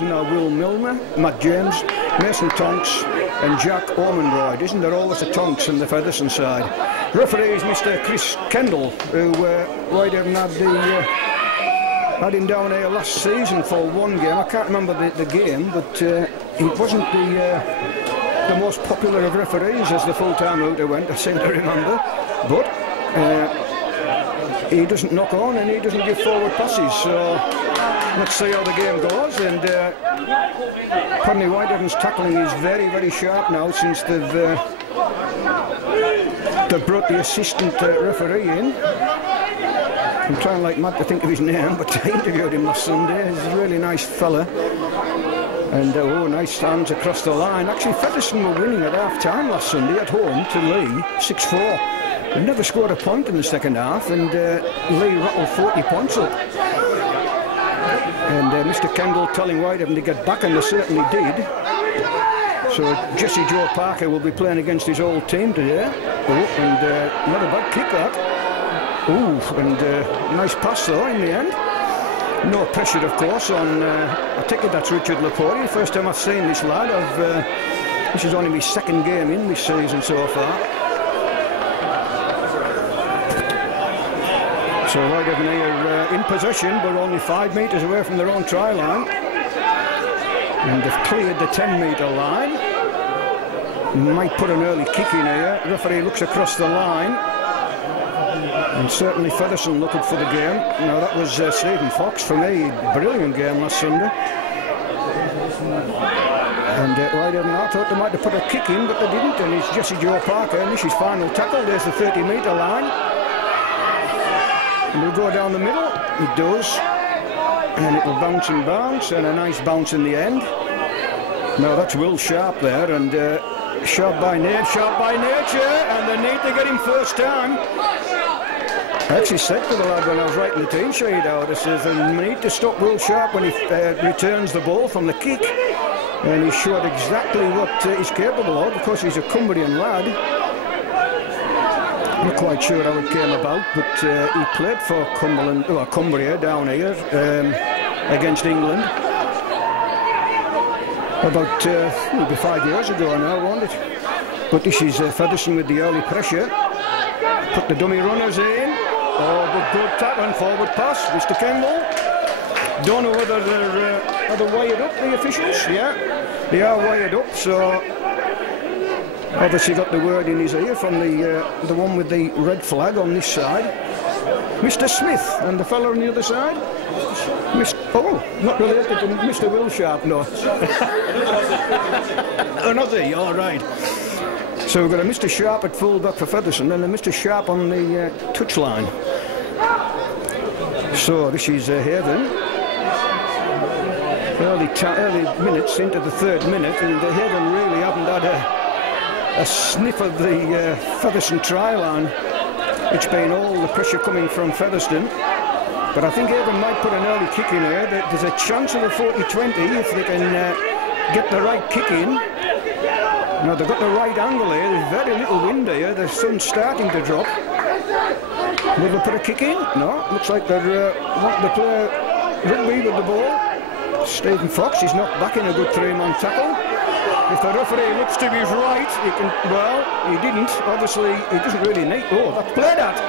Wilson are Will Milner, Matt James, Mason Tonks and Jack Ormonroyd. Isn't there always a Tonks on the Featherstone side? Referee is Mr. Chris Kendall, who Whitehaven had him down here last season for one game. I can't remember the game, but he wasn't the most popular of referees as the full-time route went, I seem to remember. But he doesn't knock on and he doesn't give forward passes, so let's see how the game goes. And Pudney Whitehaven's tackling is very, very sharp now since they've brought the assistant referee in. I'm trying like mad to think of his name, but I interviewed him last Sunday. He's a really nice fella. And oh, nice stands across the line. Actually, Featherstone were winning at half-time last Sunday at home to Lee, 6-4. They never scored a point in the second half, and Lee rattled 40 points up. And Mr. Kendall telling Whitehaven to get back, and they certainly did. So Jesse Joe Parker will be playing against his old team today. Oh, and not a bad kick that. Ooh, and nice pass though in the end. No pressure, of course, on. I take it that's Richard Laporte. First time I've seen this lad. This is only my second game in this season so far. So Whitehaven are in possession, but only 5 metres away from their own try line. And they've cleared the 10-metre line. Might put an early kick in here. Referee looks across the line. And certainly Featherstone looking for the game. Now that was Stephen Fox for me. Brilliant game last Sunday. And Whitehaven, I thought they might have put a kick in, but they didn't. And it's Jesse Joe Parker. And this is final tackle. There's the 30-metre line. And we'll go down the middle. It does. And it will bounce and bounce. And a nice bounce in the end. Now that's Will Sharp there. And sharp by nature. And they need to get him first time. I actually said to the lad when I was writing the team sheet out, I says, we need to stop Will Sharp when he returns the ball from the kick. And he showed exactly what he's capable of, because he's a Cumbrian lad. I'm not quite sure how it came about, but he played for Cumbria down here against England. About maybe 5 years ago now, wasn't it? But this is Featherstone with the early pressure. Put the dummy runners in. Oh, good tackle and forward pass, Mr. Kendall. Don't know whether are they wired up, the officials? Yeah, they are wired up, so obviously got the word in his ear from the one with the red flag on this side. Mr. Smith, and the fellow on the other side? Oh, not related to Mr. Will Sharp, no. Oh, not he, all right. So we've got a Mr. Sharp at full-back for Featherstone and a Mr. Sharp on the touchline. So this is Haven. Early minutes into the 3rd minute, and Haven really haven't had a sniff of the Featherstone try line. It's been all the pressure coming from Featherstone. But I think Haven might put an early kick in here. There's a chance of a 40-20 if they can get the right kick in. Now they've got the right angle here. There's very little wind here. The sun's starting to drop. Will they put a kick in? No. Looks like they're wanting to play rugby with the ball. Stephen Fox is knocked back in a good 3-man tackle. If the referee looks to his right, he can. Well, he didn't. Obviously, he doesn't really need. Oh, that's played at.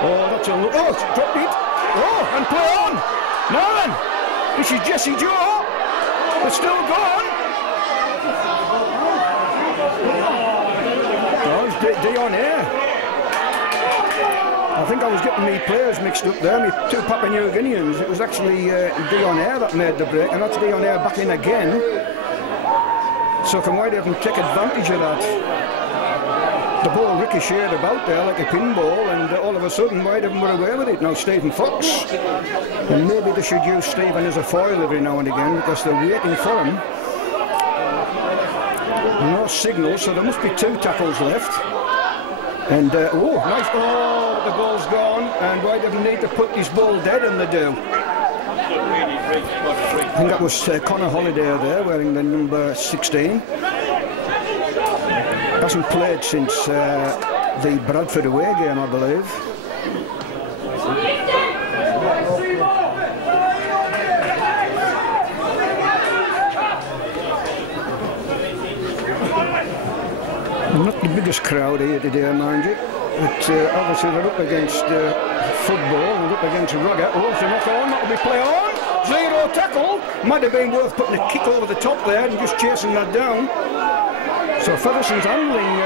Oh, that's a. Oh, it's dropped it. Oh, and play on. Now then, this is Jesse Joe. They're still going. Dion here. I think I was getting me players mixed up there, me 2 Papua New Guineans. It was actually Dion Air that made the break, and that's Dion Air back in again. So can Whitehaven take advantage of that? The ball ricocheted about there like a pinball, and all of a sudden Whitehaven were away with it. Now Stephen Fox. And maybe they should use Stephen as a foil every now and again, because they're waiting for him. No signal, so there must be 2 tackles left. And, oh, nice. Oh, the ball's gone. And Whitehaven need to put this ball dead, and they do. I think that was Connor Holliday there, wearing the number 16. Hasn't played since the Bradford away game, I believe. Not the biggest crowd here today, mind you. But obviously they're up against football and up against rugby. Oh, it's a knock on, that'll be play on. Zero tackle. Might have been worth putting a kick over the top there and just chasing that down. So Featherstone's handling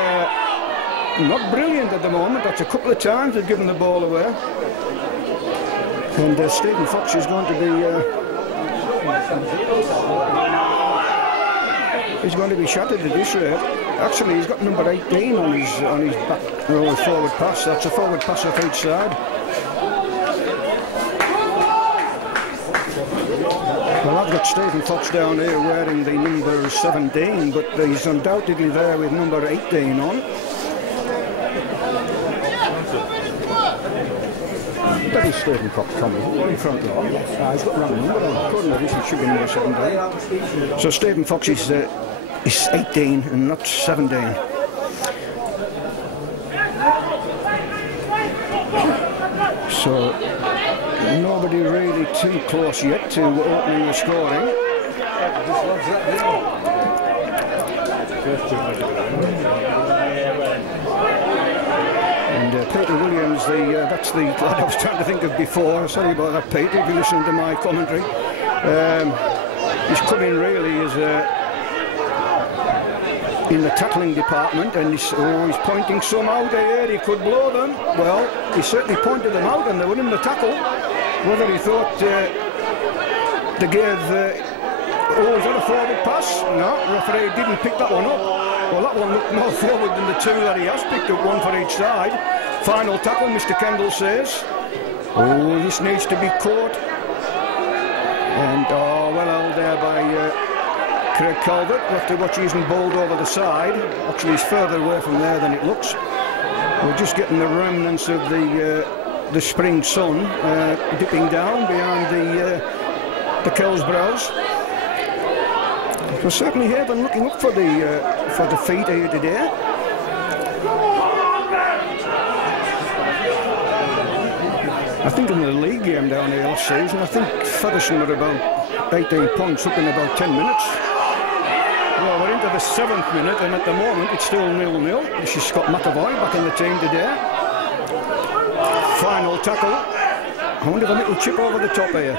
not brilliant at the moment. That's a couple of times they've given the ball away. And Stephen Fox is going to be shattered at this rate. Actually, he's got number 18 on his back forward pass. That's a forward pass off each side. Well, I've got Stephen Fox down here wearing the number 17, but he's undoubtedly there with number 18 on. That is Stephen Fox coming in front of him. He's got wrong number on. According to this, he should be number 17. So Stephen Fox is 18 and not 17. So nobody really too close yet to opening the scoring. And Peter Williams, that's the lad I was trying to think of before. Sorry about that, Peter, if you listen to my commentary. He's coming really as in the tackling department, and he's pointing some out here. He could blow them. Well, he certainly pointed them out and they were in the tackle. Whether he thought they gave is that a forward pass? No, the referee didn't pick that one up. Well, that one looked more forward than the two that he has picked up, one for each side. Final tackle, Mr. Kendall says. Oh, this needs to be caught. And well held there by Craig Calvert. We'll have to watch he's bowled over the side. Actually, he's further away from there than it looks. We're just getting the remnants of the spring sun dipping down behind the Kells brows. So certainly Haven looking up for the feet here today. I think in the league game down here last season, I think Featherstone were about 18 points up in about 10 minutes. Well, we're into the 7th minute, and at the moment it's still 0-0. This is Scott McAvoy back in the team today. Final tackle. I wonder if a little chip over the top here.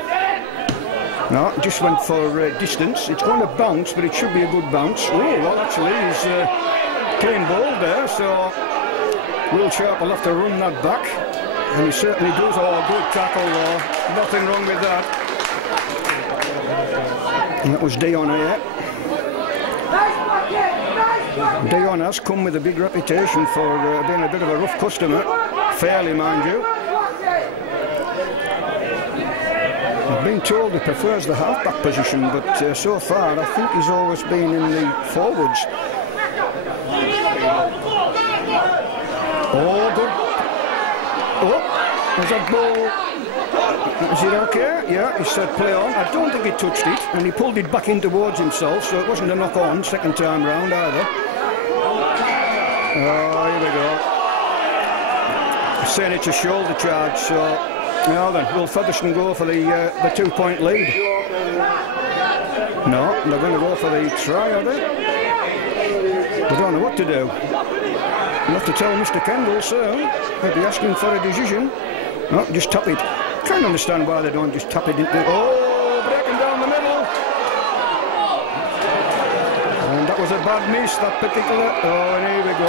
No, it just went for distance. It's going to bounce, but it should be a good bounce. Oh, well, actually, he's clean ball there, so Will Sharp will have to run that back. And he certainly does. Oh, good tackle, though. Nothing wrong with that. And that was Dion here. Dion has come with a big reputation for being a bit of a rough customer. Fairly, mind you. I've been told he prefers the half-back position, but so far I think he's always been in the forwards. Oh, good. Oh, was that ball? Is it okay? Yeah, he said play on. I don't think he touched it, and he pulled it back in towards himself, so it wasn't a knock-on second time round either. Oh, here we go. Saying it's a shoulder charge, so now then, will Featherstone go for the 2-point lead? No, they're going to go for the try, are they? They don't know what to do. You'll have to tell Mr. Kendall soon. They'll be asking for a decision. No, just tap it. Can't understand why they don't just tap it into... Oh, breaking down the middle. And that was a bad miss, that particular... Oh, and here we go.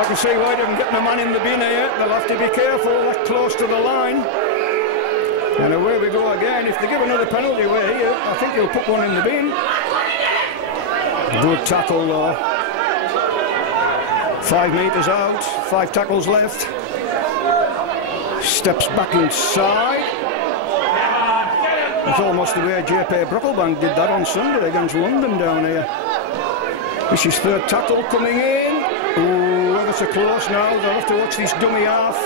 I can see why they haven't getting a man in the bin here. They'll have to be careful, that close to the line. And away we go again. If they give another penalty away here, I think he'll put one in the bin. Good tackle, though. 5 metres out, 5 tackles left. Steps back inside. It's almost the way J.P. Brocklebank did that on Sunday against London down here. This is 3rd tackle coming in. Oh, ever so close now. They'll have to watch this dummy half.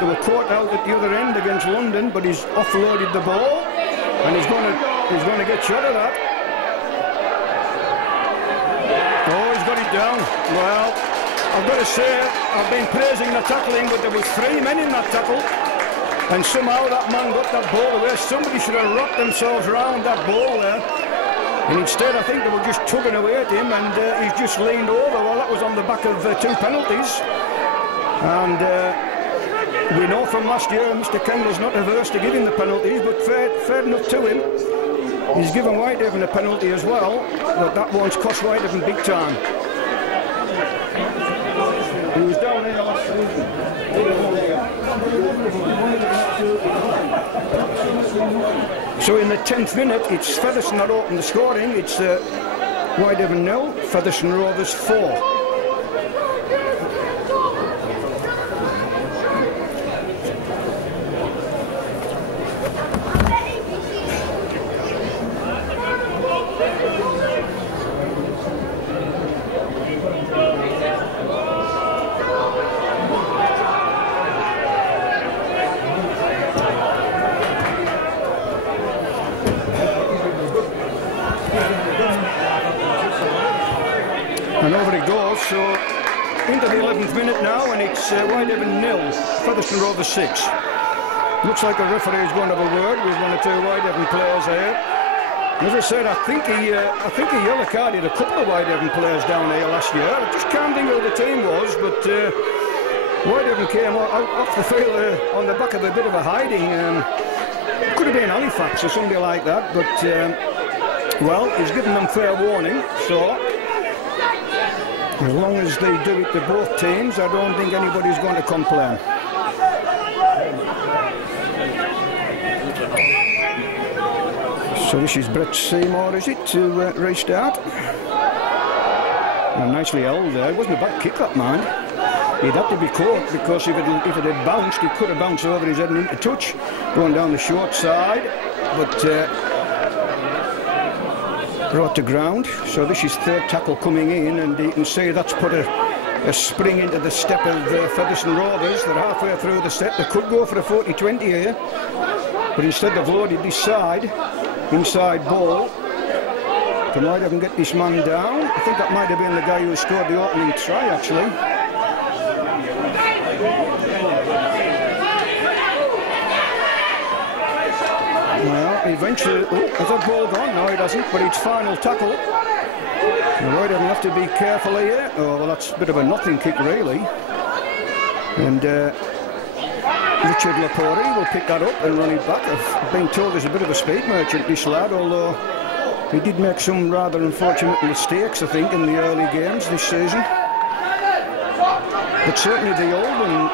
They were caught out at the other end against London, but he's offloaded the ball, and he's going to get shot of that. Oh, he's got it down. Well, I've got to say, I've been praising the tackling, but there was 3 men in that tackle, and somehow that man got that ball away. Somebody should have wrapped themselves around that ball there. And instead, I think they were just tugging away at him, and he's just leaned over. Well, that was on the back of 2 penalties. And we know from last year Mr. Kendall's not averse to giving the penalties, but fair enough to him. He's given Whitehaven a penalty as well, but that one's cost Whitehaven big time. He was down here last season. So in the 10th minute, it's Featherstone that opened the scoring. It's Whitehaven 0, Featherstone Rovers 4. And over it goes, so into the 11th minute now, and it's Whitehaven 0, Featherstone Rovers 6. Looks like a referee is going to have a word with 1 or 2 Whitehaven players here. As I said, I think he yellow carded a couple of Whitehaven players down here last year. I just can't think who the team was, but Whitehaven came off the field on the back of a bit of a hiding. Could have been Halifax or somebody like that, but well, he's given them fair warning, so as long as they do it to both teams, I don't think anybody's going to complain. So this is Brett Seymour, is it, to restart? And nicely held there. It wasn't a bad kick, that man. He'd have to be caught, because if it had bounced, he could have bounced over his head and into touch, going down the short side. But brought to ground. So this is 3rd tackle coming in, and you can see that's put a spring into the step of Featherstone Rovers. They're halfway through the set. They could go for a 40-20 here, but instead they've loaded this side, inside ball. They might even get this man down. I think that might have been the guy who scored the opening try, actually. Well, eventually, has that ball gone? No, it hasn't, but it's final tackle. Whitehaven have to be careful here. Oh, well, that's a bit of a nothing kick, really. And Richard Lapori will pick that up and run it back. I've been told there's a bit of a speed merchant, this lad, although he did make some rather unfortunate mistakes, I think, in the early games this season. But certainly the Oldham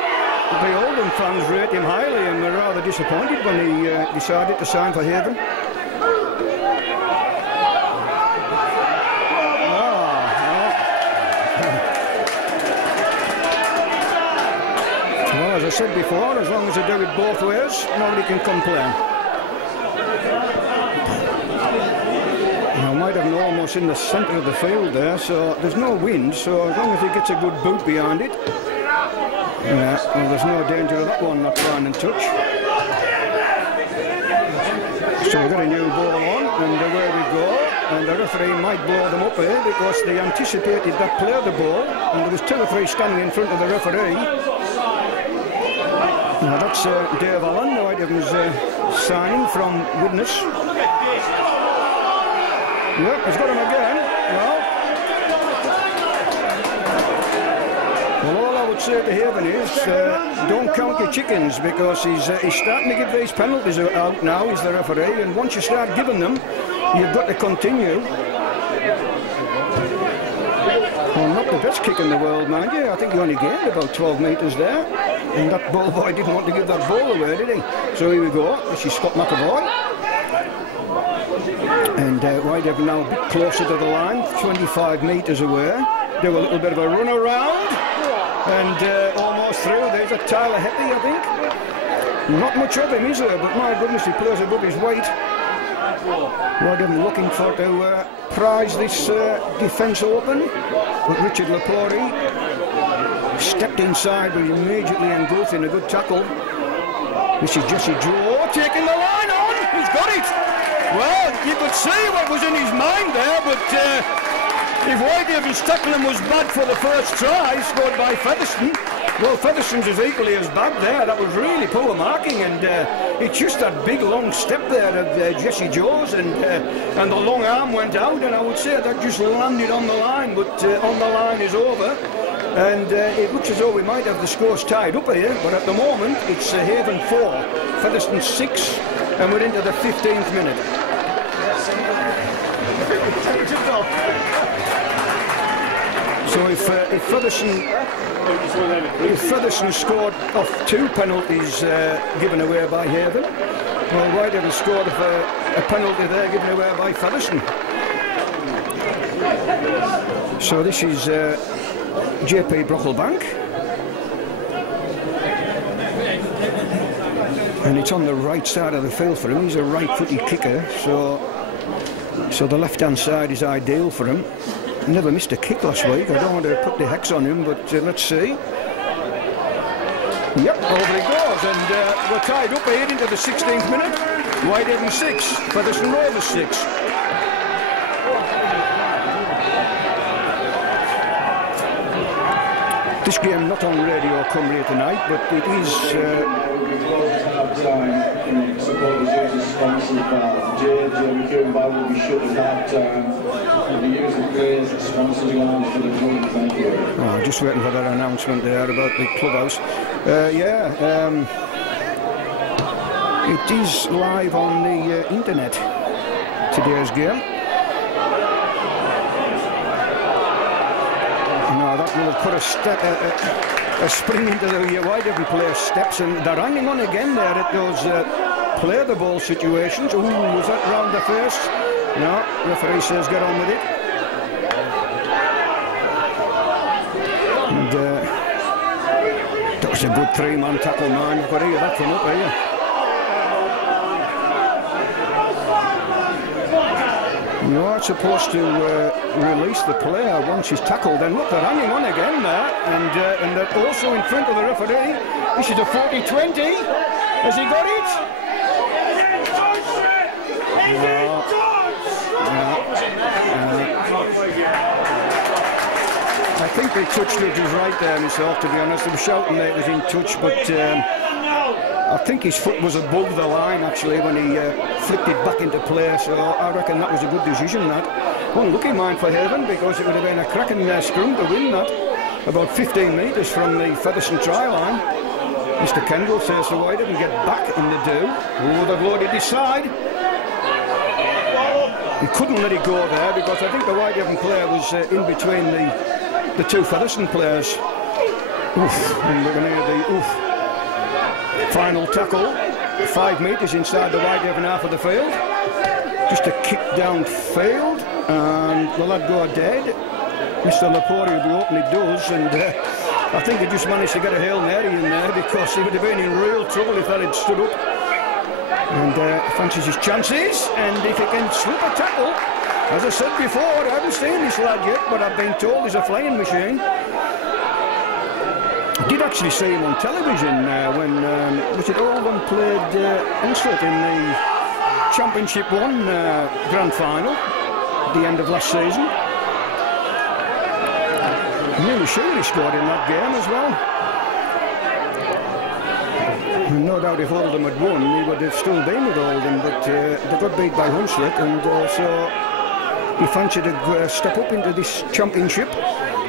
fans rate him highly, and were rather disappointed when he decided to sign for Haven. Well, as I said before, as long as they do it both ways, nobody can complain. Now, Whitehaven almost in the centre of the field there, so there's no wind, so as long as he gets a good boot behind it, yeah, well, there's no danger of that one not finding touch. So we've got a new ball on, and away we go. And the referee might blow them up here because they anticipated that player the ball, and there was 2 or 3 standing in front of the referee. Now that's Dave Allen, Whitehaven's signing from Widnes. Yep, he's got him again. Well, all I would say to Haven is don't count your chickens, because he's starting to give these penalties out now, he's the referee, and once you start giving them, you've got to continue. Well, not the best kick in the world, mind you. I think he only gained about 12 metres there, and that ball boy didn't want to give that ball away, did he? So here we go, this is Scott McAvoy. And Whitehaven now a bit closer to the line, 25 metres away. Do a little bit of a run around, and almost through. There's a Tyler Heppy, I think. Not much of him, is there? But my goodness, he plays above his weight. Whitehaven looking for to prize this defence open. But Richard Lapori stepped inside, but immediately engulfed in a good tackle. This is Jesse Joe taking the line on. He's got it. Well, you could see what was in his mind there, but if Whitehaven's tackling was bad for the first try, scored by Featherstone, Well, Featherstone's is equally as bad there. That was really poor marking, and it's just that big long step there of Jesse Joe's, and the long arm went out, and I would say that just landed on the line, but on the line is over, and it looks as though we might have the scores tied up here, but at the moment it's Haven 4, Featherstone 6, and we're into the 15th minute. So if Featherstone scored off 2 penalties given away by Haven, well, Whitehaven scored off a penalty there given away by Featherstone. So this is JP Brocklebank, and it's on the right side of the field for him. He's a right-footed kicker, so the left-hand side is ideal for him. Never missed a kick last week. I don't want to put the hex on him, but let's see. Yep, over he goes, and we're tied up here into the 16th minute. Whitehaven 6, Featherstone Rovers 6. This game not on Radio Cumbria tonight, but it is... supporters use the sponsored bar. JJ McEwen bar will be shut at half time. We'll be using players that sponsors on for the club. Thank you. Oh, just waiting for that announcement there about the clubhouse. It is live on the internet, today's game. No, that will have put a spring into the Whitehaven players' steps, and they're hanging on again there at those play the ball situations. Ooh, was that round the first? No, referee says get on with it. And that was a good 3-man tackle, man. You've got to hear that from up here. You are supposed to release the player once he's tackled, and look, they're hanging on again there, and they're also in front of the referee. This is a 40-20. Has he got it? I think the touch judge was right there himself, to be honest. They were shouting that it was in touch, but I think his foot was above the line actually when he flicked it back into play, so I reckon that was a good decision, that. Unlucky mind for Haven, because it would have been a cracking scrum to win that. About 15 metres from the Featherstone try line. Mr. Kendall says to Whitehaven, get back in the do. Oh, they've loaded this side. He couldn't let it go there, because I think the Whitehaven player was in between the 2 Featherstone players. Oof, and we're going to hear the oof. Final tackle, 5 metres inside the Whitehaven half of the field. Just a kick downfield, and the lad go dead. Mr. Lapori will be hoping he does, and I think he just managed to get a Hail Mary in there, because he would have been in real trouble if that had stood up. And fancies his chances, and if he can slip a tackle, as I said before, I haven't seen this lad yet, but I've been told he's a flying machine. I did actually see him on television when, was it Oldham played Onslet in the Championship 1 Grand Final at the end of last season. I'm nearly sure he scored in that game as well. And no doubt if Oldham had won, he would have still been with Oldham, but they got beat by Hunslet, and so he fancied to step up into this championship,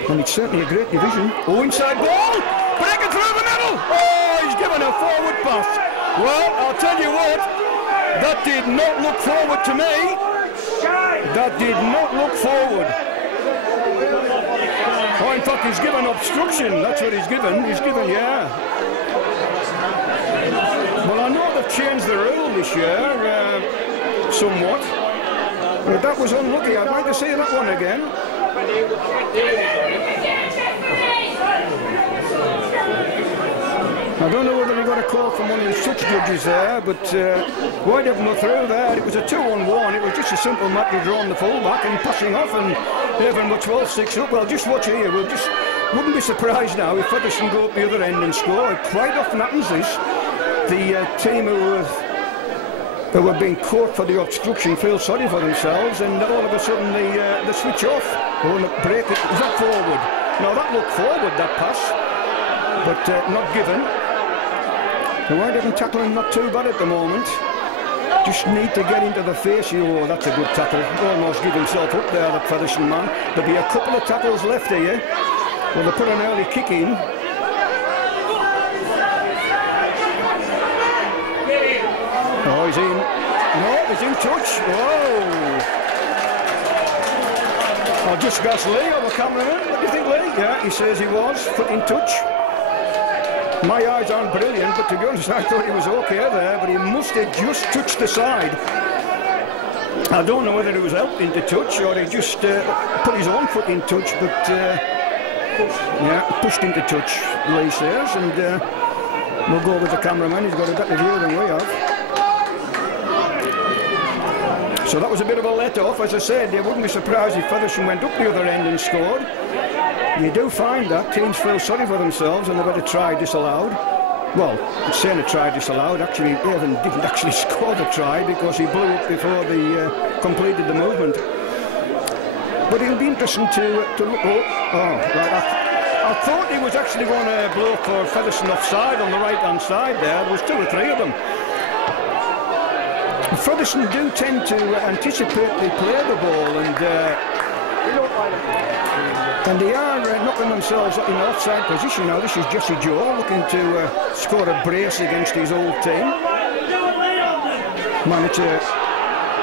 and it's certainly a great division. Oh, inside ball! Breaking through the middle! Oh, he's given a forward pass. Well, I'll tell you what, that did not look forward to me. That did not look forward. Oh, in fact, he's given obstruction. That's what he's given. He's given, yeah. Well, I know they've changed the rule this year, somewhat. But that was unlucky. I'd like to see that one again. I don't know whether he got a call from one of the touch judges there, but Whitehaven were through there. It was a 2-on-1. It was just a simple matter of drawing the full-back and passing off, and Haven were 12-6 up. Well, just watch here. Wouldn't be surprised now if Featherstone go up the other end and score. It quite often happens this. The team who were being caught for the obstruction feel sorry for themselves, and all of a sudden they switch off. Oh, and break it. Is that forward? No, that looked forward, that pass. but not given. The Whitehaven tackling not too bad at the moment. Just need to get into the face. Oh, that's a good tackle. Almost give himself up there, that Featherstone man. There'll be a couple of tackles left here. Well, they put an early kick in. Oh, he's in. No, he's in touch. Whoa. I'll just ask Lee, our cameraman. What do you think, Lee? Yeah, he says he was. Foot in touch. My eyes aren't brilliant, but to be honest, I thought he was okay there, but he must have just touched the side. I don't know whether he was helped into touch or he just put his own foot in touch, but yeah, pushed into touch, Lee says, and we'll go with the cameraman. He's got a better view than we have. So that was a bit of a let-off. As I said, you wouldn't be surprised if Featherstone went up the other end and scored. You do find that teams feel sorry for themselves and they've had a try disallowed. Well, it's saying a try disallowed. Actually, Whitehaven didn't actually score the try because he blew up before they completed the movement. But it'll be interesting to look. I thought he was actually going to blow for Featherstone offside on the right-hand side there. There was 2 or 3 of them. Featherstone do tend to anticipate they play the ball, and they are knocking themselves in an offside position now. This is Jesse Joe looking to score a brace against his old team. Man,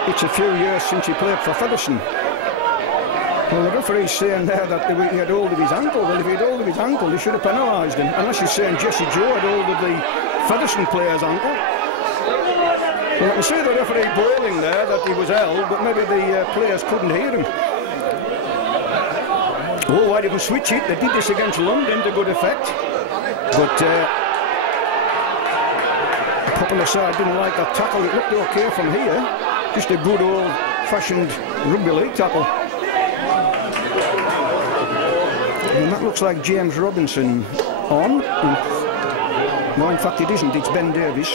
it's a few years since he played for Featherstone. Well, the referee's saying there that he had hold of his ankle. Well, if he had hold of his ankle, they should have penalised him. Unless he's saying Jesse Joe had hold of the Featherstone player's ankle. Well, I can see the referee bawling there that he was held, but maybe the players couldn't hear him. Oh, why didn't switch it? They did this against London to good effect. But the popular side didn't like that tackle. It looked okay from here. Just a good old-fashioned rugby league tackle. And that looks like James Robinson on. No, in fact it isn't. It's Ben Davis.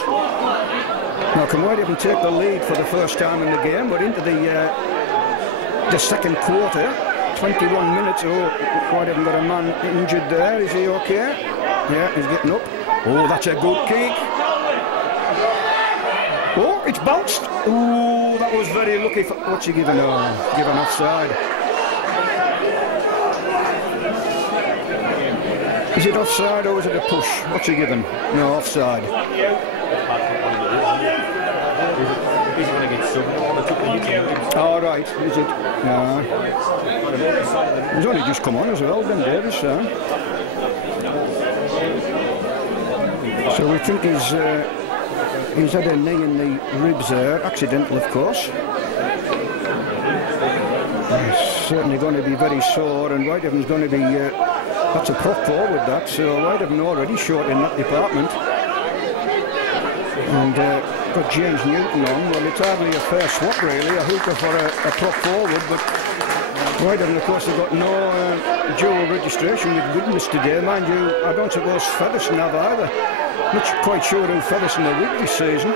Now, can Whitehaven take the lead for the first time in the game? We're into the second quarter. 21 minutes. Oh, Whitehaven got a man injured there. Is he okay? Yeah, he's getting up. Oh, that's a good kick. Oh, it's bounced. Oh, that was very lucky. What's he given? Oh, given offside. Is it offside or is it a push? What's he given? No, offside. All right, is it? No. He's only just come on as well, Ben Davis. So we think he's had a knee in the ribs there, accidental of course. He's certainly going to be very sore, and Whitehaven's going to be, that's a prop forward that, so Whitehaven already short in that department. And got James Newton on. Well, it's hardly a fair swap really, a hooker for a prop forward, but Whitehaven, of course, they've got no dual registration with Widnes today. Mind you, I don't suppose Featherstone have either. Not quite sure who Featherstone are with this season.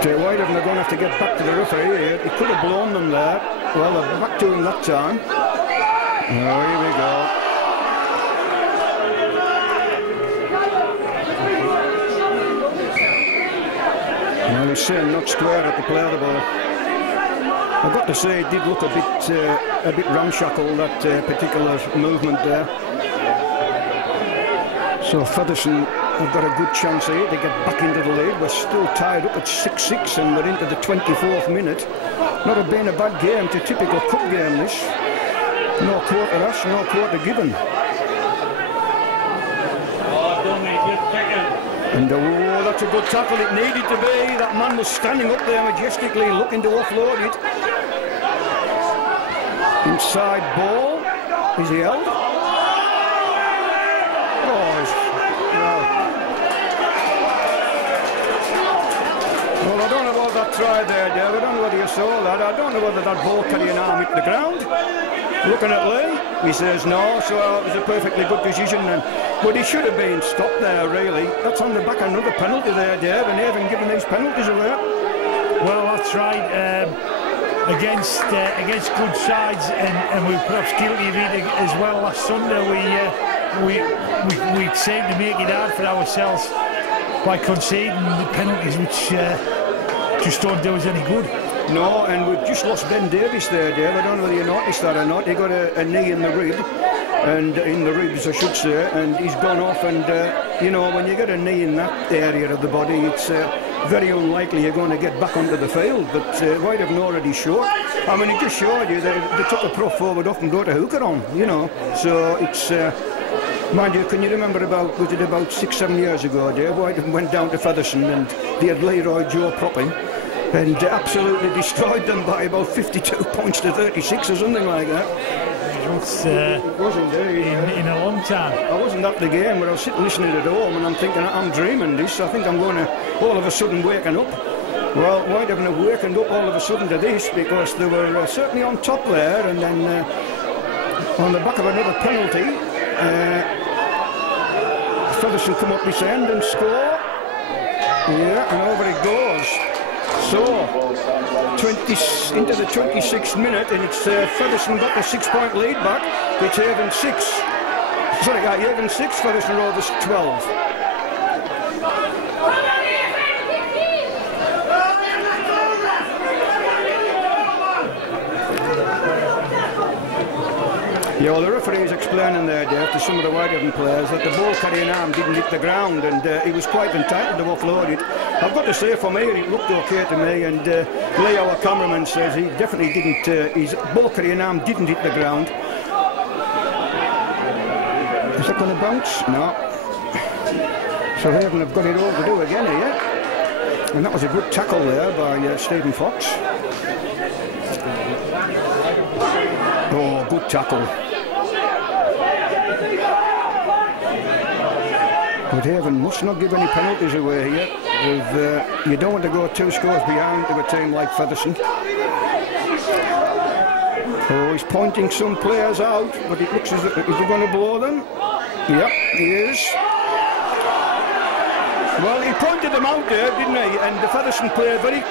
But Whitehaven are going to have to get back to the referee. He could have blown them there. Well, they're back to him that time. Oh, here we go. Well, he's saying not square at the play of the ball. I've got to say, it did look a bit ramshackle, that particular movement there. So Featherstone have got a good chance here to get back into the lead. We're still tied up at 6-6 and we're into the 24th minute. Not have been a bad game. It's a typical cup game, this. No quarter asked, no quarter given. And oh, that's a good tackle. It needed to be. That man was standing up there majestically looking to offload it. Inside ball. Is he held? Oh, no. Well, I don't know about that try there, Dave. I don't know whether you saw that. I don't know whether that ball carried an arm hit the ground. Looking at Lee, he says no, so it was a perfectly good decision. But he should have been stopped there, really. That's on the back of another penalty there, Dave, and they haven't given these penalties away. Well, that's right. Against good sides, and we were perhaps guilty of it as well last Sunday. we seem to make it hard for ourselves by conceding the penalties, which just don't do us any good. No, and we've just lost Ben Davies there, Dave. I don't know whether you noticed that or not. He got a knee in the rib, and in the ribs, I should say, and he's gone off. And you know, when you get a knee in that area of the body, it's very unlikely you're going to get back onto the field. But Whitehaven already showed. I mean, it just showed you that they took a prop forward off and brought a hooker on. You know, so it's. Mind you, can you remember was it about 6-7 years ago, Dave? Whitehaven went down to Featherstone and they had Leroy Joe propping and absolutely destroyed them by about 52 points to 36 or something like that. It was indeed. In a long time. I wasn't at the game, but I was sitting listening at home and I'm thinking, I'm dreaming this. I think I'm going to all of a sudden waking up. Well, Whitehaven have wakened up all of a sudden to this because they were certainly on top there, and then on the back of another penalty, Featherstone come up this end and score. Yeah, and over it goes. So, into the 26th minute, and it's Featherstone got the 6-point lead back. It's Haven 6. Sorry, Haven 6, Featherstone Rovers 12. Yeah, well, the referee is explaining there, Dave, to some of the Whitehaven players that the ball carrying arm didn't hit the ground, and he was quite entitled to offload it. I've got to say, for me, it looked okay to me, and Lee, our cameraman, says he definitely didn't, his ball carrying arm didn't hit the ground. Is that going to bounce? No. So Haven have got it all to do again here, and that was a good tackle there by Stephen Fox. Oh, good tackle. But Haven must not give any penalties away here. If, you don't want to go 2 scores behind to a team like Featherstone. Oh, he's pointing some players out, but it looks as if is he going to blow them? Yep, he is. Well, he pointed them out there, didn't he? And the Featherstone player very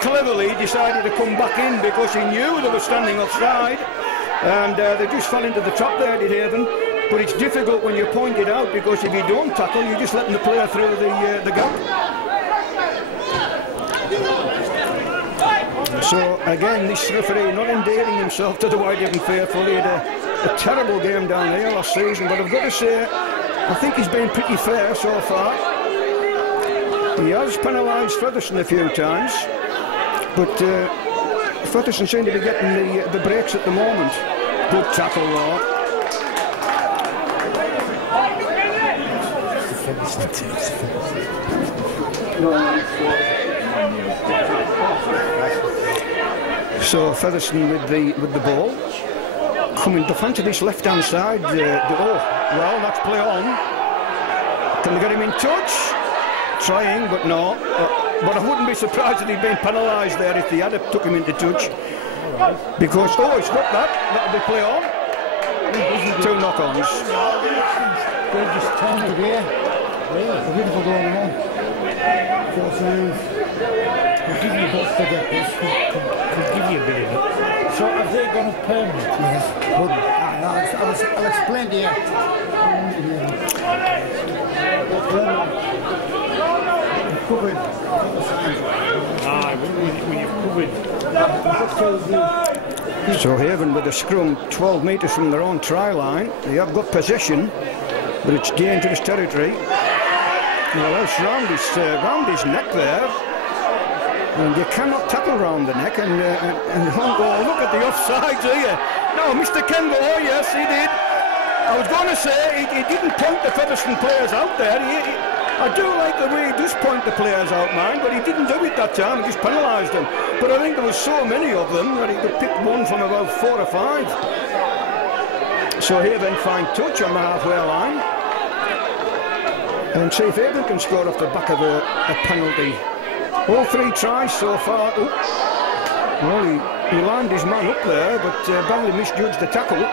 cleverly decided to come back in because he knew they were standing offside, and they just fell into the trap there, did Haven. But it's difficult when you point it out, because if you don't tackle, you're just letting the player through the gap. So again, this referee not endearing himself to the Whitehaven faithful. He had a terrible game down there last season, but I've got to say, I think he's been pretty fair so far. He has penalised Featherstone a few times, but Featherstone seem to be getting the breaks at the moment. Good tackle though. So Featherstone with the ball, coming up onto this left-hand side. Oh, well, that's play on. Can they get him in touch? Trying, but no. But I wouldn't be surprised if he'd been penalised there if they had took him into touch. Because, oh, he's got that. That'll be play on. 2 knock-ons. They're just trying to be. Yeah, a beautiful goal now. 4 times. We'll give you a bit for that. We'll give you a bit of it. So have they gone up permanent? Yes. I'll explain to you. Covered. When you've covered. So Haven with a scrum 12 metres from their own try line. They have got possession, but it's dangerous territory. Well, that's round his neck there, and you cannot tackle round the neck. And oh, look at the offside here. No, Mr. Kendall, oh yes, he did. I was going to say he didn't point the Featherstone players out there. I do like the way he does point the players out, mind, but he didn't do it that time. He just penalised them. But I think there was so many of them that he could pick one from about 4 or 5. So here then fine touch on the halfway line. And see if Haven can score off the back of a penalty. All 3 tries so far. Ooh. Well, he lined his man up there, but badly misjudged the tackle.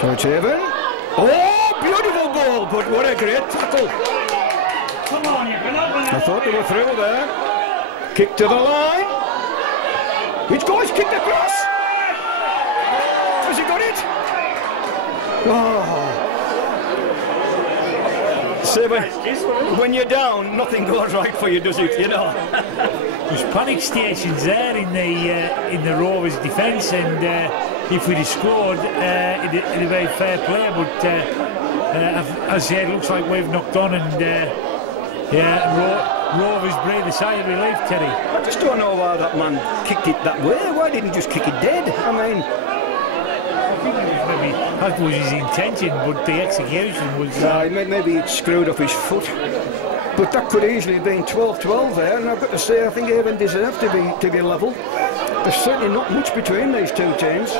So it's Haven. Oh, beautiful goal, but what a great tackle. I thought they were through there. Kick to the line. It's goes, kicked across. Has he got it? Oh. See, when you're down, nothing goes right for you, does it? You know. There's panic stations there in the Rovers' defence, and if we'd have scored, it'd have been fair play. But as I said, it looks like we've knocked on, and Rovers breathe a sigh of relief, Terry. I just don't know why that man kicked it that way. Why didn't he just kick it dead? I mean, I think maybe that was his intention, but the execution was. Maybe it screwed up his foot. But that could easily have been 12-12 there, and I've got to say, I think Avon deserved to be level. There's certainly not much between these two teams.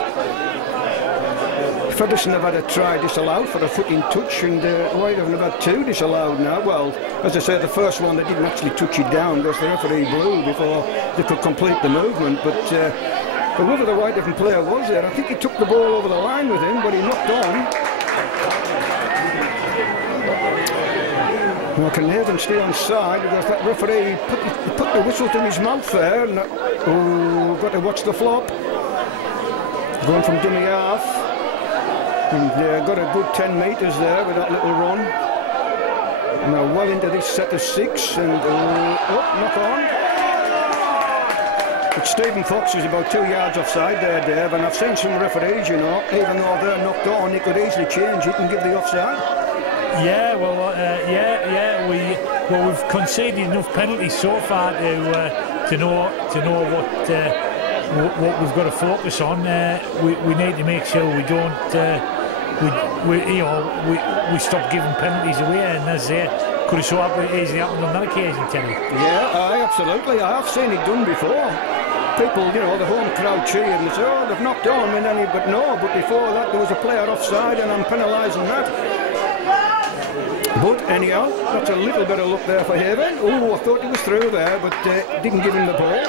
Featherstone have had a try disallowed for a foot in touch, and Whitehaven have had 2 disallowed now. Well, as I said, the first one they didn't actually touch it down because the referee blew before they could complete the movement. But whoever the Whitehaven player was there, I think he took the ball over the line with him, but he knocked on. Well, can Avon stay on side because that referee put the whistle to his mouth there, and got to watch the flop. Going from dummy half. And got a good 10 metres there with that little run. Now well into this set of 6, and knock on. But Stephen Fox was about 2 yards offside there, Dave, and I've seen some referees, you know, even though they're knocked on, they could easily change it and give the offside. Yeah, well, we've conceded enough penalties so far to know what we've got to focus on. We need to make sure we don't we stop giving penalties away, and as could have so easily happened on that occasion, Terry. Yeah, absolutely. I have seen it done before. People, you know, the home crowd cheered and say, "Oh, they've knocked on," and then but before that there was a player offside, and I'm penalising that. But anyhow, that's a little bit of luck there for Haven. Oh, I thought he was through there, but didn't give him the ball.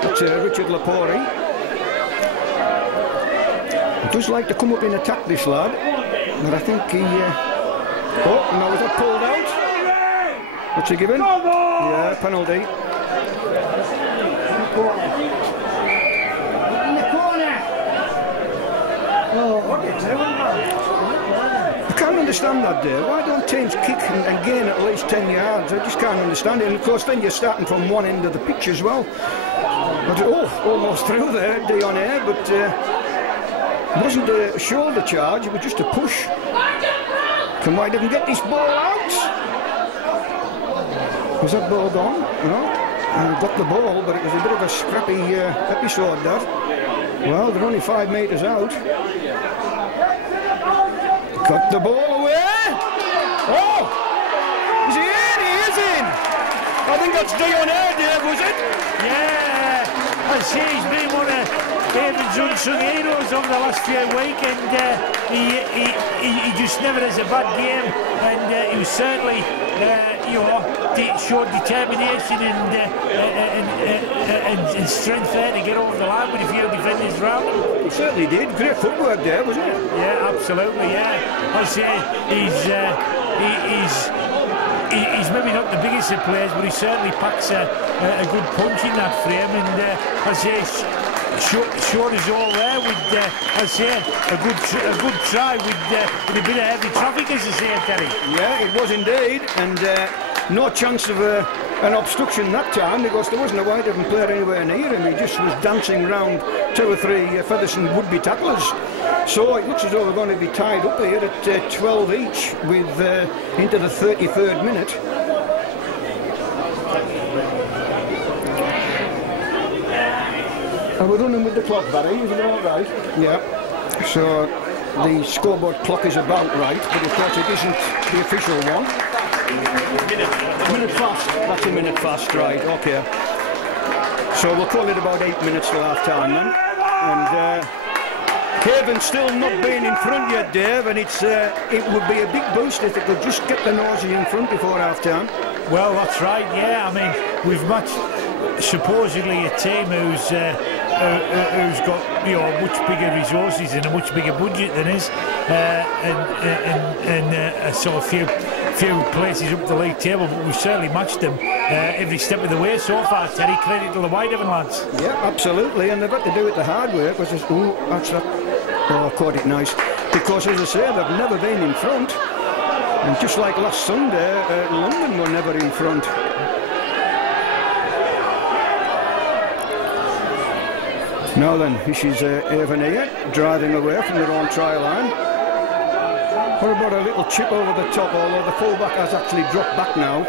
That's Richard Lapori. He does like to come up in attack, this lad. But I think he... now was that pulled out? What's he given? Yeah, penalty. In the corner! Oh, what is it? I can't understand that, Dave. Why don't teams kick and gain at least 10 yards? I just can't understand it. And of course, then you're starting from one end of the pitch as well. But, almost through there, Dion Air, but it wasn't a shoulder charge, it was just a push. Can Whitehaven get this ball out? Was that ball gone? No. Got the ball, but it was a bit of a scrappy episode, that. Well, they're only 5 metres out. Got the ball away. Oh! Is he in? He is in! I think that's Dion Air, Dave, was it? Yeah! I see he's been one of Avon's unsung heroes over the last few weeks, and he just never has a bad game, and he was certainly, showed determination and strength there to get over the line with a few defenders around him. He certainly did. Great footwork there, wasn't it? Yeah, absolutely, yeah. I say he's maybe not the biggest of players, but he certainly packs a good punch in that frame, and I say showed us all there with I say a good try with a bit of heavy traffic, as I say, Terry. Yeah, it was indeed, and no chance of an obstruction that time because there wasn't a Whitehaven player anywhere near him. He just was dancing around 2 or 3 Featherstone would-be tacklers. So it looks as though we're going to be tied up here at 12 each with into the 33rd minute. Are we running with the clock, Barry? Is it all right? Yeah. So the scoreboard clock is about right, but of course it isn't the official one. Minute fast. That's a minute fast, right? Okay. So we'll call it about 8 minutes till half time then. And Haven still not being in front yet, Dave, and it would be a big boost if they could just get the nosy in front before half time. Well, that's right. Yeah, I mean we've matched supposedly a team who's who's got, you know, much bigger resources and a much bigger budget than us, and a sort of few places up the league table, but we've certainly matched them every step of the way so far, Terry. Credit to the Whitehaven lads. Yeah, absolutely, and they've got to do it the hard way, because it's, oh, that's that, oh, caught it nice, because as I say, they've never been in front, and just like last Sunday, London were never in front. Now then, this is Avon here, driving away from their own try line. What about a little chip over the top, although the fullback has actually dropped back now.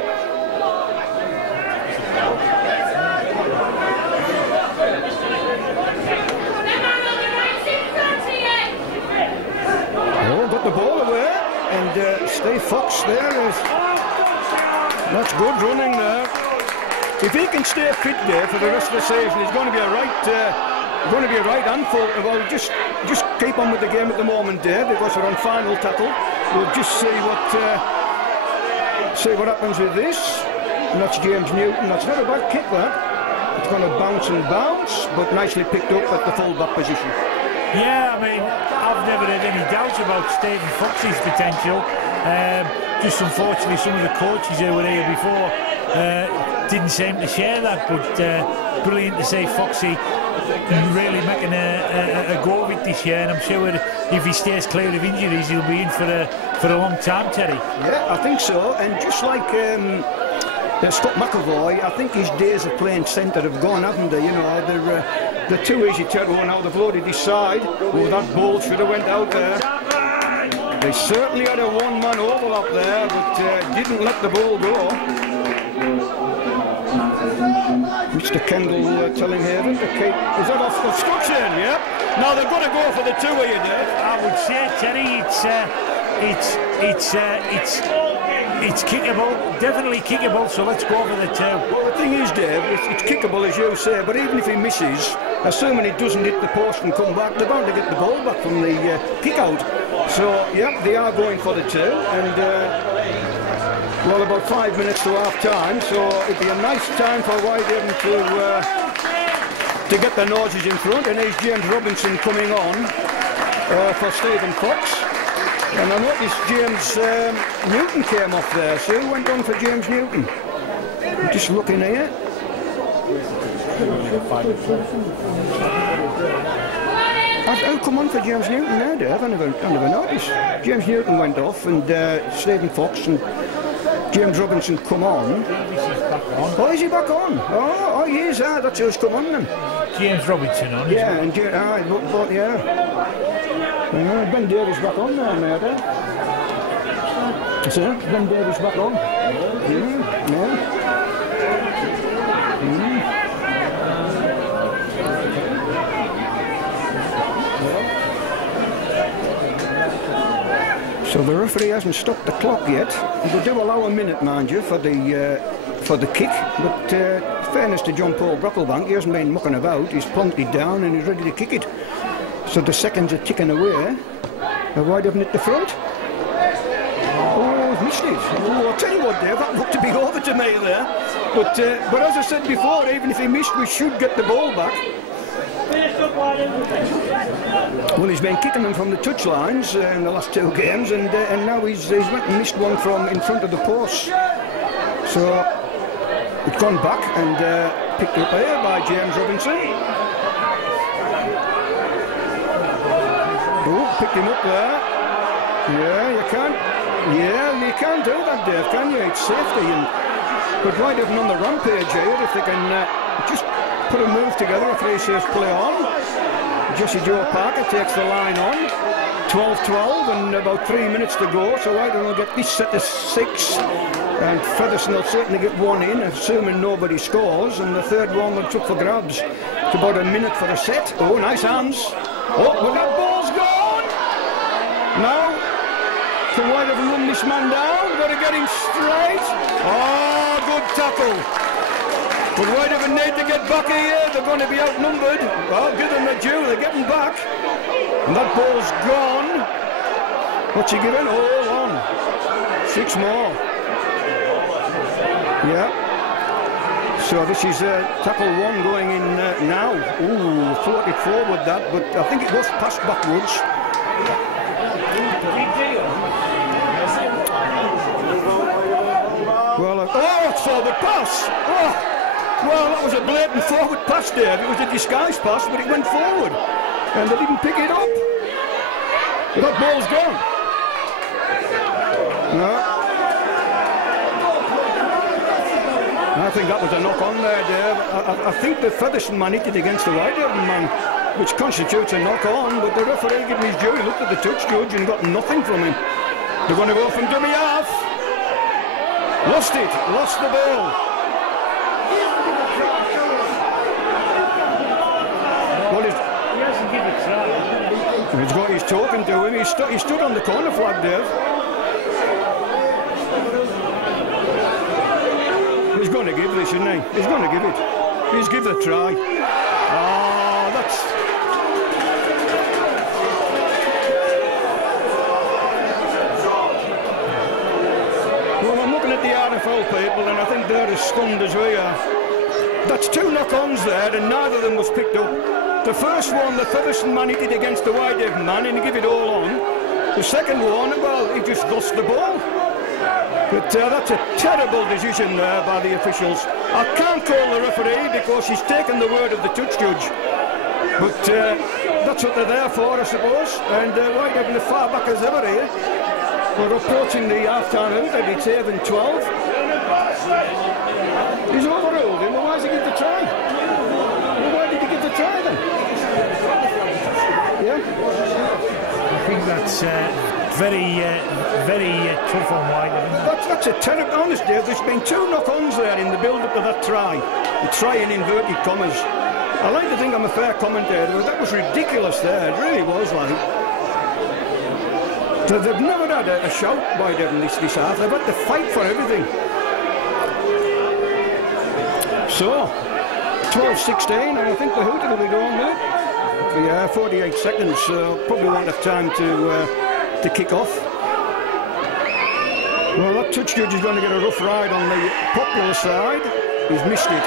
Oh, got the ball away, and Steve Fox there is... That's good running there. If he can stay fit there for the rest of the season, it's going to be a right handful. Well, just keep on with the game at the moment, Dave, because we're on final tackle. We'll just see what happens with this. And that's James Newton. That's not a bad kick, that. It's going to bounce and bounce, but nicely picked up at the full-back position. Yeah, I mean, I've never had any doubts about Stephen Fox's potential. Just unfortunately, some of the coaches who were here before didn't seem to share that, but brilliant to see Foxy really making a go of it this year, and I'm sure if he stays clear of injuries, he'll be in for a long time, Terry. Yeah, I think so, and just like Scott McAvoy, I think his days of playing centre have gone, haven't they? You know, they're too easy to run now. They've loaded his side. Oh, that ball should have went out there. They certainly had a one-man overlap there, but didn't let the ball go. Mr. Kendall telling Haven to keep... Is that off obstruction? Yeah. Now they've got to go for the two here, Dave. I would say, Terry, it's kickable, definitely kickable, so let's go for the two. Well, the thing is, Dave, it's kickable as you say, but even if he misses, assuming he doesn't hit the post and come back, they're bound to get the ball back from the kick out. So, yeah, they are going for the two, and well, about 5 minutes to half time, so it'd be a nice time for Whitehaven to get their noses in front, and here's James Robinson coming on for Stephen Fox. And I noticed James Newton came off there, so who went on for James Newton? I'm just looking here. Who come on for James Newton now, Dave? I never noticed. James Newton went off, and Stephen Fox and James Robinson come on. Oh, is he back on? Oh, he is. That's who's come on then. James Robinson on. Yeah, and yeah. Ben Davies back on there, mate. So, Ben Davies back on. Yeah. So the referee hasn't stopped the clock yet. They do allow a minute, mind you, for the kick. But fairness to John Paul Brocklebank, he hasn't been mucking about. He's plunked it down and he's ready to kick it. So the seconds are ticking away. Whitehaven at the front. Oh, he's missed it. Oh, I'll tell you what, Dave, that looked to be over to me there. But as I said before, even if he missed, we should get the ball back. Well, he's been kicking them from the touchlines in the last two games, and now he's went and missed one from in front of the post. So it's gone back and picked up here by James Robinson. Oh, picked him up there. Yeah, you can't do that, Dave, can you? It's safety, but Whitehaven on the rampage here. If they can just put a move together, a referee says play on. Jesse Joe Parker takes the line on. 12-12 and about 3 minutes to go, so Whitehaven will get this set to 6, and Featherstone will certainly get one in, assuming nobody scores, and the third one will took for grabs. It's about a minute for a set. Oh, nice hands. Oh, but that ball's gone. Now, can Whitehaven run this man down? Got to get him straight. Oh, good tackle. But Whitehaven need to get back here. They're going to be outnumbered. Well, give them the due. They're getting back. And that ball's gone. What's he giving? Oh, 1. 6 more. Yeah. So this is tackle one going in now. Ooh, floated forward that, but I think it was passed backwards. Well, oh, it's forward pass. Oh, well, that was a blatant forward pass there. It was a disguised pass, but it went forward, and they didn't pick it up. That ball's gone. No. I think that was a knock on there, Dave. I think the Featherstone man hit it against the Whitehaven man, which constitutes a knock on, but the referee gave his due. He looked at the touch judge and got nothing from him. They're going to go from dummy half. Lost it, lost the ball. Well, he hasn't given it try. He's got his talking to him. He stood on the corner flag, Dave. He's going to give this, isn't he? He's going to give it. He's give it a try. Oh, that's... Well, I'm looking at the RFL people, and I think they're as stunned as we are. That's two knock-ons there, and neither of them was picked up. The first one, the Featherstone man hit it against the Whitehaven man, and he gave it all on. The second one, well, he just lost the ball. But that's a terrible decision there by the officials. I can't call the referee because he's taken the word of the touch judge. But that's what they're there for, I suppose. And Whitehaven as far back as ever here. We're approaching the half-time out. It's Haven 12. He's overruled him. Well, why does he give the try? Well, why did he give the try then? Yeah? I think that's... very tough on Whitehaven. That's a terrible, honest, Dave. There's been two knock-ons there in the build-up to that try. The try in inverted commas. I like to think I'm a fair commentator, but that was ridiculous there. It really was, like. They've never had a shout by Devon this half. They've had to fight for everything. So, 12-16, and I think the hooter will be going there. Yeah, 48 seconds, so probably won't have time to kick off. Well, that touch judge is going to get a rough ride on the popular side. He's missed it.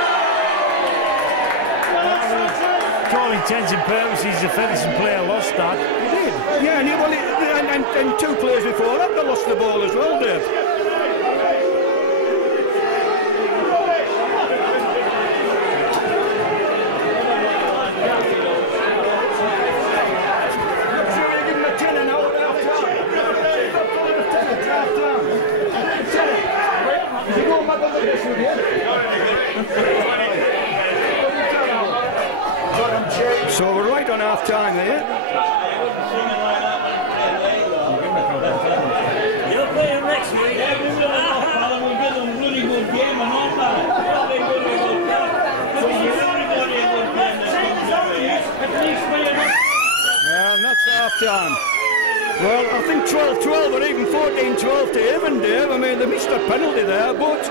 To all intents and purposes, the Featherstone player lost that. He did. Yeah, and two players before that, they lost the ball as well, Dave. So we're right on half time here. You'll play him next week. We'll give them a really good game and all that. And that's half time. Well, I think 12-12 or even 14-12 to Haven, Dave. I mean, they missed a penalty there, but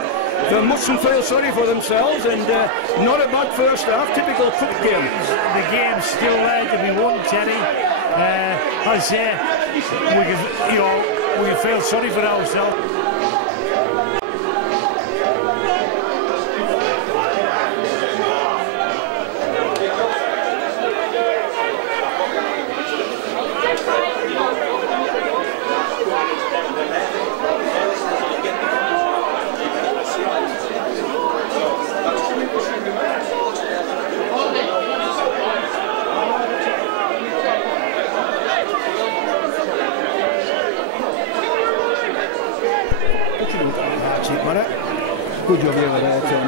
they mustn't feel sorry for themselves, and not a bad first half, typical cup game. The game's still there to be won, Terry. I say, we can feel sorry for ourselves. Good job over there, Tom.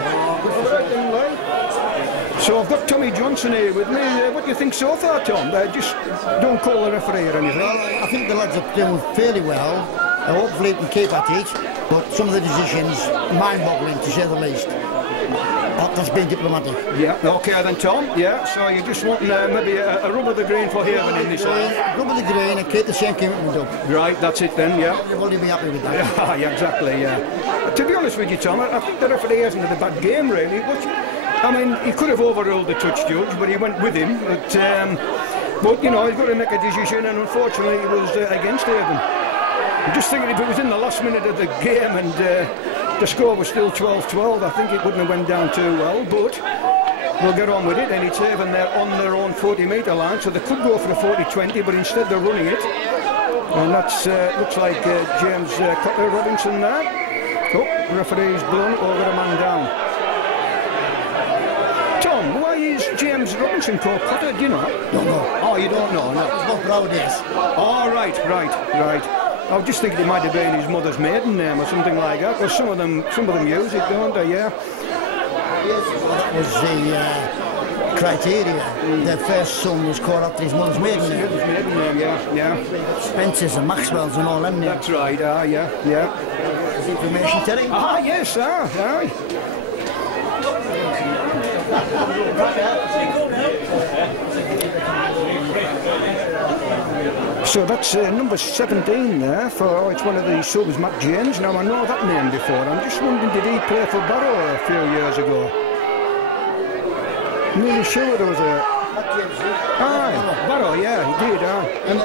So I've got Tommy Johnson here with me. What do you think so far, Tom? Just don't call the referee or anything. Well, I think the lads are doing fairly well. Hopefully we can keep at it, but some of the decisions, mind-boggling to say the least. That's been diplomatic. Yeah, okay then, Tom. Yeah, so you just want maybe a rub of the green for Haven in this one. Rub of the green and keep the same commitment up. Right, that's it then, yeah. Everybody will be happy with that. Yeah, exactly, yeah. To be honest with you, Tom, I think the referee hasn't had a bad game, really. I mean, he could have overruled the touch judge, but he went with him. But you know, he's got to make a decision, and unfortunately he was against Haven. I'm just thinking if it was in the last minute of the game and the score was still 12-12, I think it wouldn't have went down too well, but we'll get on with it. And it's Whitehaven, they're on their own 40-metre line, so they could go for the 40-20, but instead they're running it. And that's looks like James Cotter Robinson there. Oh, the referee's blown over a man down. Tom, why is James Robinson called Cotter? Do you know? Don't know. Oh, you don't know? No. It's not proud days. Oh, right. I was just thinking it might have been his mother's maiden name or something like that, because some of them use it, don't they? Yeah. That was the criteria. Their first son was called after his mother's maiden name. His maiden name, yeah. Spencer's and Maxwell's and all them names. That's right. Yeah. Is information, Terry? Yes, aye. So that's number 17 there for, it's one of the subs, Matt James. Now I know that name before. I'm just wondering, did he play for Barrow a few years ago? I'm really sure there was a... Barrow, yeah, he did,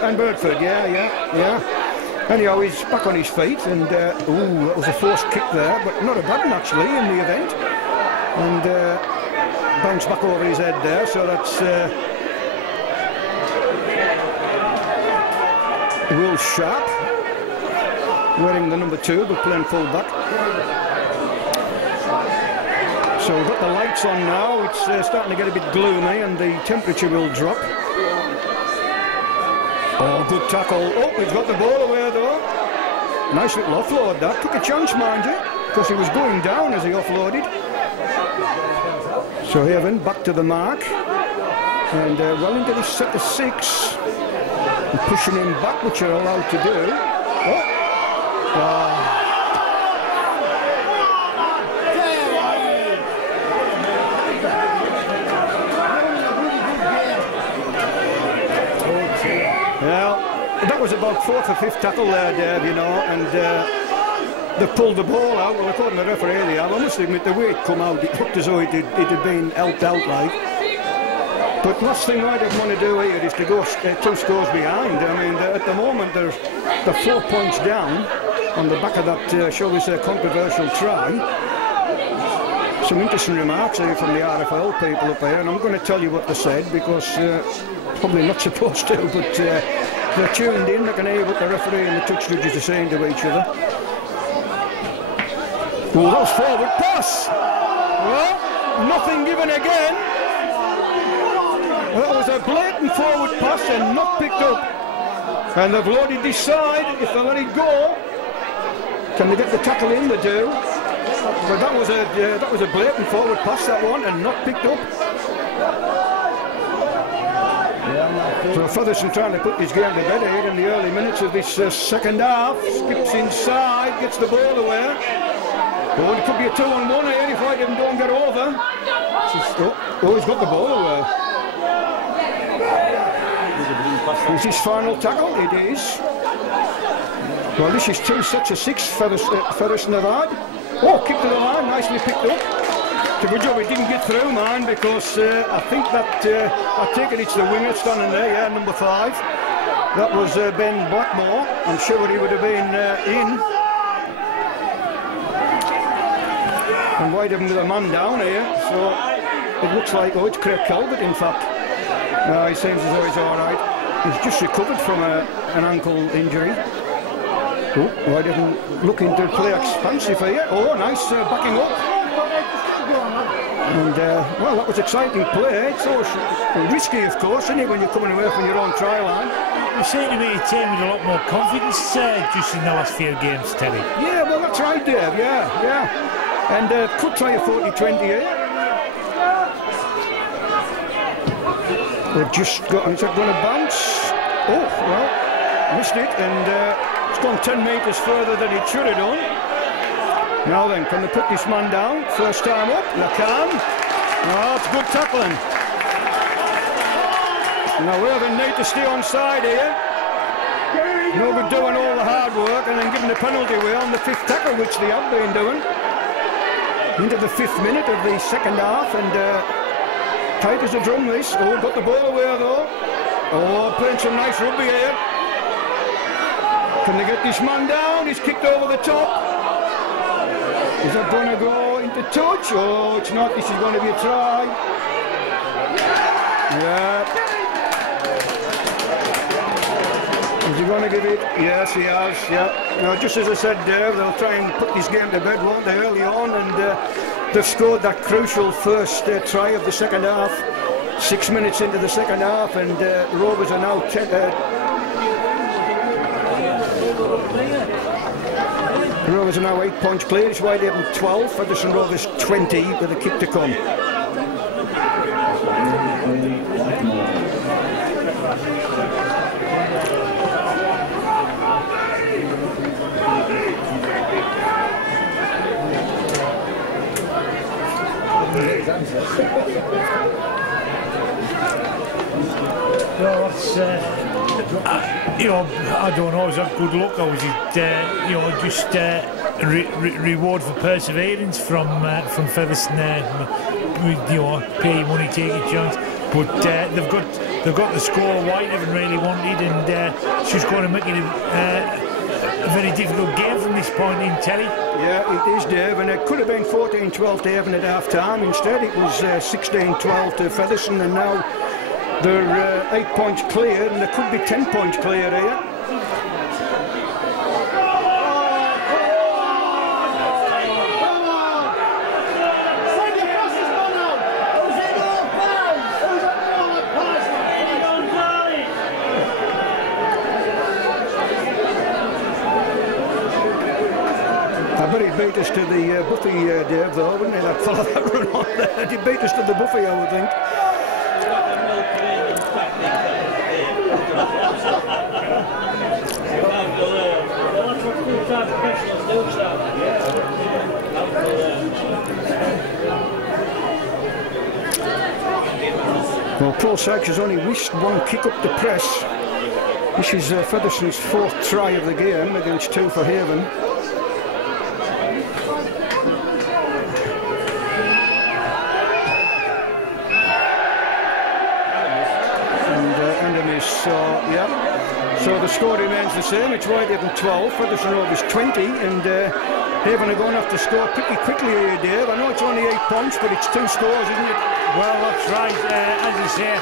and Birdford, yeah. Anyhow, he's back on his feet, and that was a forced kick there, but not a bad one actually in the event. And bounced back over his head there, so that's Will Sharp, wearing the number 2, but playing full back. So we've got the lights on now, it's starting to get a bit gloomy and the temperature will drop. Oh, good tackle. Oh, he's got the ball away though. Nice little offload that. Took a chance, mind you, because he was going down as he offloaded. So Whitehaven back to the mark. And well into the set of 6. And pushing him back, which you're allowed to do. That was about 4th or 5th tackle there, Dave, you know, and they pulled the ball out. Well, according to the referee, I must admit, the way it come out, it looked as though it had been helped out like. But last thing I don't want to do here is to go 2 scores behind. I mean, at the moment, they're 4 points down on the back of that, shall we say, controversial try. Some interesting remarks here from the RFL people up here, and I'm going to tell you what they said, because probably not supposed to, but they're tuned in, they can hear what the referee and the touch judges are saying to each other. Oh, that was forward pass! Well, nothing given again. That was a blatant forward pass and not picked up. And they've loaded this side, if they let it go. Can they get the tackle in? They do. But that was a blatant forward pass, that one, and not picked up. So Featherstone trying to put this game to bed here in the early minutes of this second half. Skips inside, gets the ball away. Oh, it could be a 2-on-1 here if Whitehaven don't get over. Oh, he's got the ball away. Is his final tackle? It is. Well, this is 2 sets of 6 Featherstone have had. Oh, kick to the line, nicely picked up. It's a good job he didn't get through, man, because I think that, I take it it's the winger standing there, yeah, number 5. That was Ben Blackmore. I'm sure he would have been in. And Whitehaven with a man down here, so it looks like, oh, it's Craig Calvert, in fact. No, he seems as though he's all right. He's just recovered from an ankle injury. Oh, Whitehaven looking to play expansive here. Oh, nice backing up. And, well, that was exciting play. It's always risky, of course, isn't it, when you're coming away from your own try line. You seem to be a team with a lot more confidence just in the last few games, Terry. Yeah, well, that's right, Dave, yeah. And could try a 40-20 here. They've just got, is that going to bounce? Oh, well, missed it, and it's gone 10 metres further than it should have done. Now then, can they put this man down? First time up, they can. Oh, it's good tackling. Now Whitehaven need to stay on side here. No good doing all the hard work and then giving the penalty away on the 5th tackle, which they have been doing. Into the 5th minute of the second half, and tight as a drum this. Oh, got the ball away though. Oh, playing some nice rugby here. Can they get this man down? He's kicked over the top. Is that going to go into touch? Oh, it's not. This is going to be a try. Yeah. Is he going to give it? Yes, he has. Yeah. Now, just as I said, Dave, they'll try and put this game to bed, won't they, early on, and they've scored that crucial first try of the second half. 6 minutes into the second half, and Rovers are now Rovers are now 8 points clear. It's Whitehaven 12, Featherstone Rovers 20 with a kick to come. Well, that's, you know, I don't know, is that good luck, or was it, you know, just reward for perseverance from Featherstone? You know, pay your money, take your chance. But they've got the score Whitehaven really wanted, and it's just going to make it a very difficult game from this point in, Terry. Yeah, it is, Dave, and it could have been 14-12 to Haven at half time. Instead, it was 16-12 to Featherstone, and now they're 8 points clear, and there could be 10 points clear here. I bet he beat us to the buffet, Dave, though, wouldn't he, that fella that run on there? He beat us to the buffet, I would think. Well, Paul Sykes has only whisked one kick up the press. This is Featherstone's fourth try of the game against 2 for Haven. So, yeah, so the score remains the same. It's Whitehaven 12, Featherstone Rovers 20, and Haven are going to have to score pretty quickly here, Dave. I know it's only 8 points, but it's 2 scores, isn't it? Well, that's right. As you say,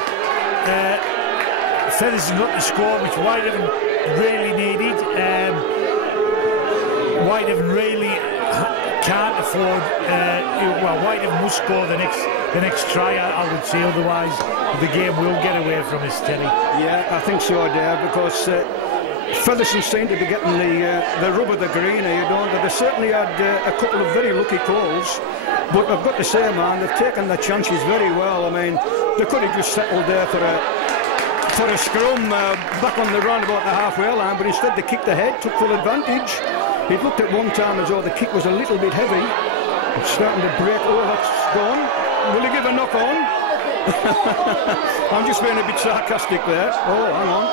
Featherstone got the score which Whitehaven really needed. Whitehaven really can't afford. Well, Whitehaven must score the next try, I would say, otherwise the game will get away from us, Terry. Yeah, I think so, Dave, because Featherstone seem to be getting the rub of the green here, don't they? They certainly had a couple of very lucky calls, but I've got to say, man, they've taken their chances very well. I mean, they could have just settled there for a scrum back on the roundabout the halfway line, but instead they kicked ahead, took full advantage. It looked at one time as though the kick was a little bit heavy. It's starting to break. Oh, that's gone. Will he give a knock on? I'm just being a bit sarcastic there. Oh, hang on.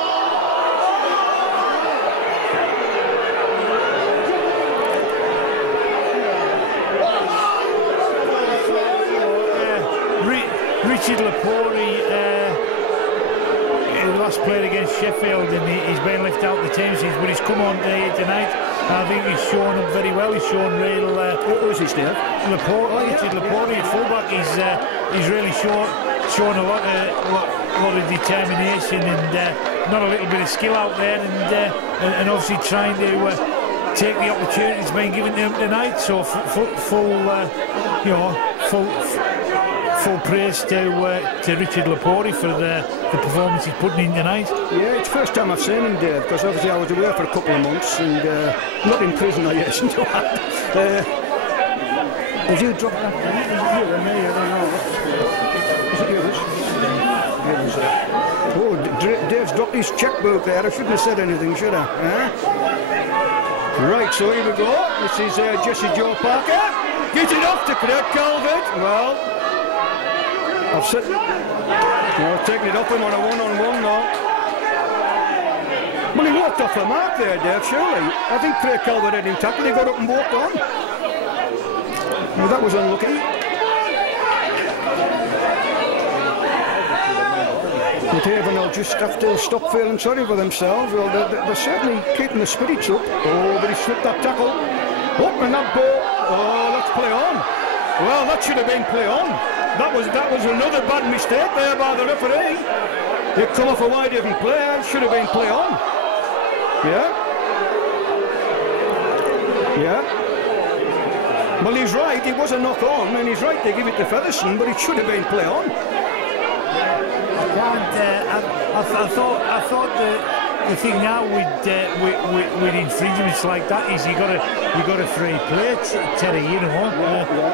Richard Lepori last played against Sheffield, and he's been left out the team since, but he's come on here tonight. I think he's shown up very well. He's shown real. Who is he, Steve? Richard Lepori at fullback. He's really shown a lot of determination and not a little bit of skill out there, and obviously trying to take the opportunity that's been given to him tonight. So full praise to Richard Lepori for the performance he's putting in tonight. Yeah, it's the first time I've seen him, Dave, because obviously I was away for a couple of months and not in prison, I guess, into that. Have you dropped that? Is it you or me? I don't know. Is it yours? Oh, Dave's dropped his checkbook there. I shouldn't have said anything, should I? Right, so here we go. This is Jesse Joe Parker. Get it off to Craig Calvert. Well, I've said, taking it off him on a one-on-one now. Well, he walked off the mark there, Dave, surely. I think Craig Calvert had him tackled. He got up and walked on. Well, that was unlucky. But Haven will just have to stop feeling sorry for themselves. Well, they're certainly keeping the spirits up. Oh, but he slipped that tackle. Up and that ball. Oh, that's play on. Well, that should have been play on. That was another bad mistake there by the referee. It come off a Whitehaven player. It should have been play on. Yeah. Yeah. Well, he's right. It was a knock on, and he's right to give it to Featherstone, but it should have been play on. I thought the thing now with infringements like that is you got a free play, Terry, you know,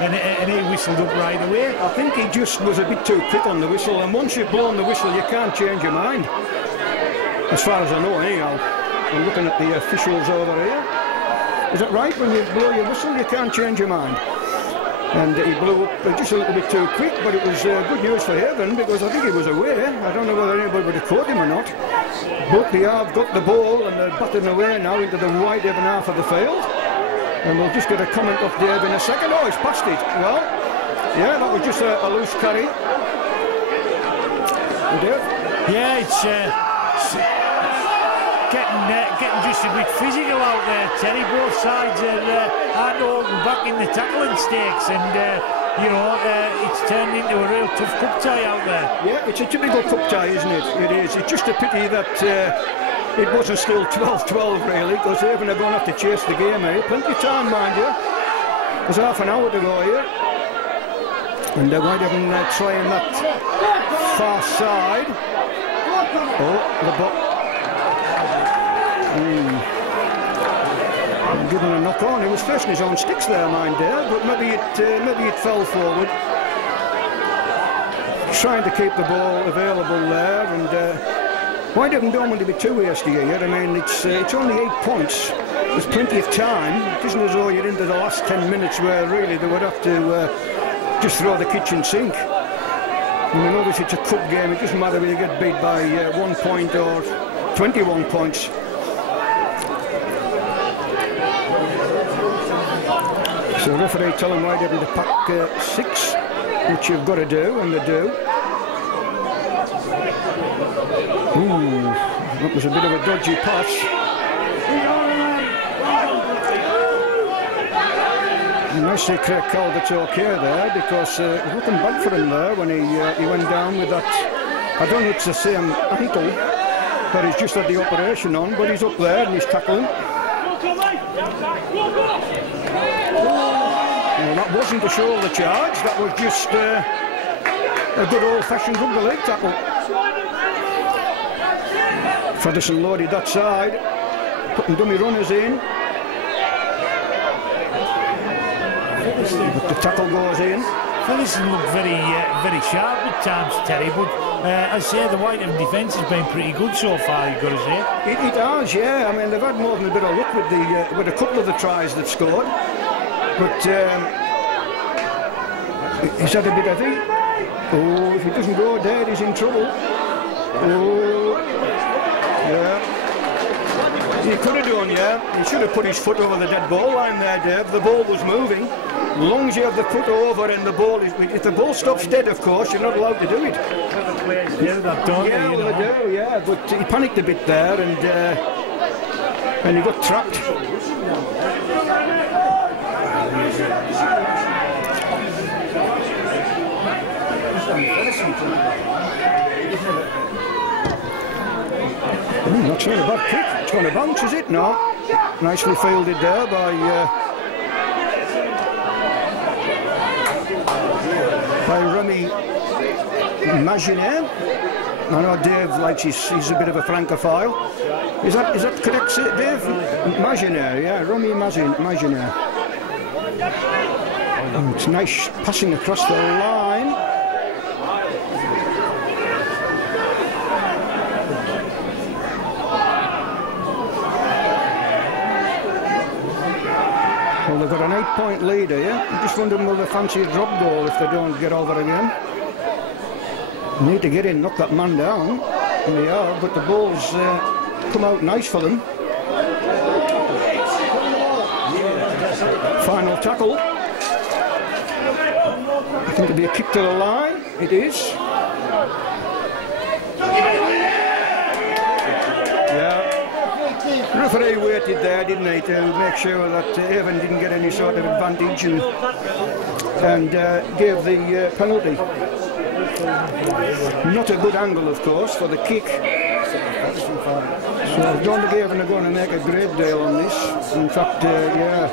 and he whistled up right away. I think he just was a bit too quick on the whistle, and once you've blown the whistle, you can't change your mind. As far as I know, anyhow. I'm looking at the officials over here. Is that right? When you blow your whistle, you can't change your mind. And he blew up just a little bit too quick, but it was good news for Haven because I think he was away. I don't know whether anybody would have caught him or not. But they have got the ball and they're batting away now into the Whitehaven half of the field. And we'll just get a comment off Dave in a second. Oh, he's passed it. Well, yeah, that was just a loose carry. Dave? Yeah, it's getting just a bit physical out there, Terry. Both sides aren't holding back in the tackling stakes, and you know, it's turned into a real tough cup tie out there. Yeah, it's a typical cup tie, isn't it? It is. It's just a pity that it wasn't still 12-12 really, because Haven are going to have to chase the game here. Plenty of time, mind you. There's half an hour to go here, and Whitehaven trying that far side. Oh, the ball. Given a knock on. He was facing his own sticks there, mind there, but maybe it fell forward. Trying to keep the ball available there, and Whitehaven don't want to be too hasty here. I mean, it's only 8 points. There's plenty of time. It isn't as though you're into the last 10 minutes where really they would have to just throw the kitchen sink. And we know this, it's a cup game. It doesn't matter whether you get beat by 1 point or 21 points. So the referee telling Whitehaven to pack 6, which you've got to do, and they do. Ooh, that was a bit of a dodgy pass. Nicely Craig Calvert's okay there, because it was looking bad for him there when he went down with that. I don't know if it's the same ankle, but he's just had the operation on, but he's up there and he's tackling. Well, that wasn't a shoulder charge, that was just a good old-fashioned rugby league tackle. Featherstone loaded that side, putting dummy runners in. But the tackle goes in. Featherstone looked very sharp at times, Terry, but I say the Whitehaven defence has been pretty good so far, you've got to say. It has, yeah. I mean, they've had more than a bit of luck with a couple of the tries that scored. But is that a bit heavy? Oh, if he doesn't go dead, he's in trouble. Oh, yeah. He could have done, yeah. He should have put his foot over the dead ball line there, Dave. The ball was moving. As long as you have the foot over and the ball is... If the ball stops dead, of course, you're not allowed to do it. Yeah, well, they do, yeah. But he panicked a bit there and he got trapped. That's not a bad kick. It's going to bounce, is it? No. Nicely fielded there by Remy Maginot. I know Dave likes he's a bit of a francophile. Is that correct, Dave? Maginot, yeah, Remy Maginot. Oh, it's nice passing across the line. Well, they've got an 8-point lead here. I'm just wondering will they fancy a drop goal if they don't get over again. Need to get in, knock that man down. And they are, but the ball's come out nice for them. Final tackle. I think it'll be a kick to the line. It is. Yeah. The referee waited there, didn't he, to make sure that Avon didn't get any sort of advantage, and gave the penalty. Not a good angle, of course, for the kick. So I don't think Avon are going to make a great deal on this. In fact, yeah,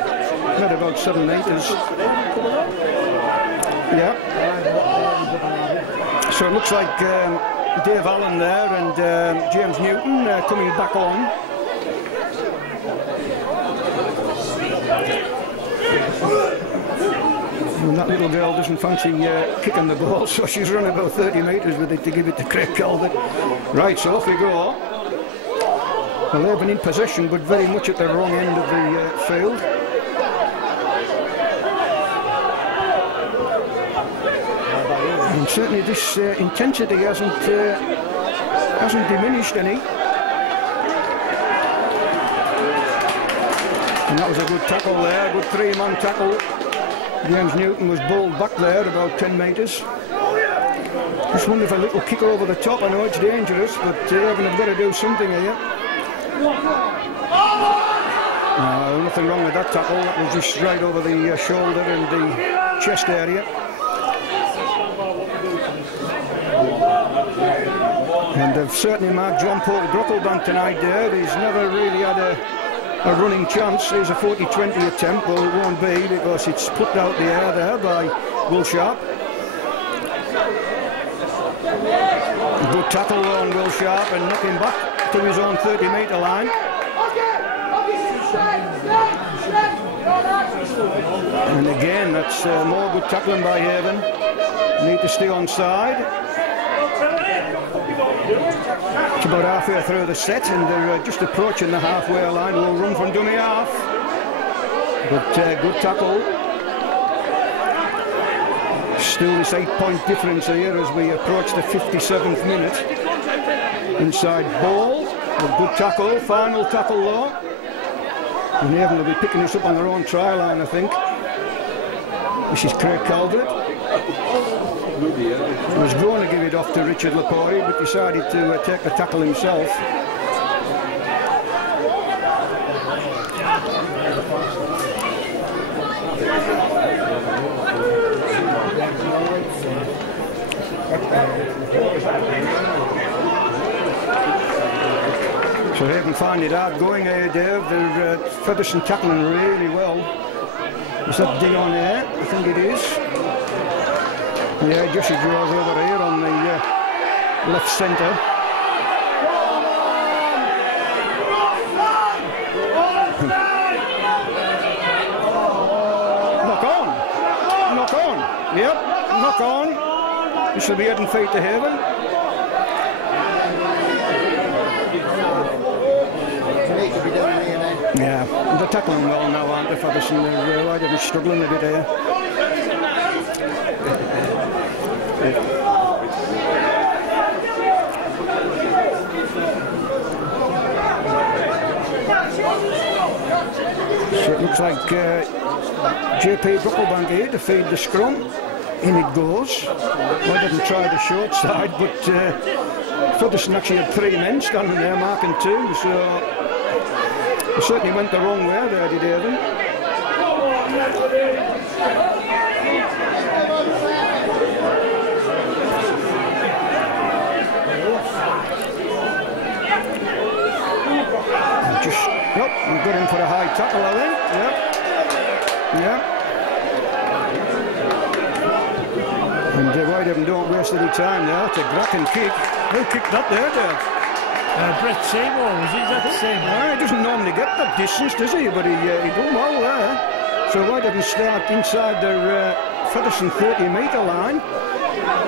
not about 7 metres. Yeah. So it looks like Dave Allen there and James Newton coming back on. And that little girl doesn't fancy kicking the ball, so she's run about 30 metres with it to give it to Craig Calvert. Right, so off we go. Well, they've been in possession, but very much at the wrong end of the field. And certainly this intensity hasn't diminished any. And that was a good tackle there, good 3-man tackle. James Newton was bowled back there about 10 metres. Just wonder if a little kick over the top. I know it's dangerous, but Avon have got to do something here. No, nothing wrong with that tackle. That was just right over the shoulder and the chest area. And they've certainly marked John Paul Brocklebank tonight, Dave. He's never really had a running chance. Here's a 40-20 attempt. Well, it won't be because it's put out the air there by Will Sharp. Good tackle on Will Sharp and knock him back to his own 30-metre line. And again, that's more good tackling by Haven. Need to stay on side. It's about halfway through the set and they're just approaching the halfway line. We'll run from dummy half. But good tackle. Still this 8-point difference here as we approach the 57th minute. Inside ball. A good tackle. Final tackle though. And Haven will be picking this up on their own try line, I think. This is Craig Calvert. He was going to give it off to Richard Lepori, but decided to take the tackle himself. So Haven find it hard going here, Dave. They're Featherstone tackling really well. Is that dig on air? I think it is. Yeah, Joshy draws over here on the left centre. Knock on. Knock on. Yep, knock on. This will be heading feet to Haven. Yeah, they're tackling well now, aren't they, Featherstone? They're Whitehaven struggling a bit here. So it looks like JP Brocklebank here to feed the scrum. In it goes. Whitehaven tried the short side, but Featherstone actually had 3 men standing there marking 2, so it certainly went the wrong way there, did Haven. Nope, we've got him for a high tackle, I think. Yep. Yep. And Whitehaven don't waste any time there. It's a cracking kick. Who kicked that there, Dave? Brett Seymour, was he? Is that the same? He doesn't normally get that distance, does he? But he done well there. So Whitehaven start inside their Featherstone 30-metre line.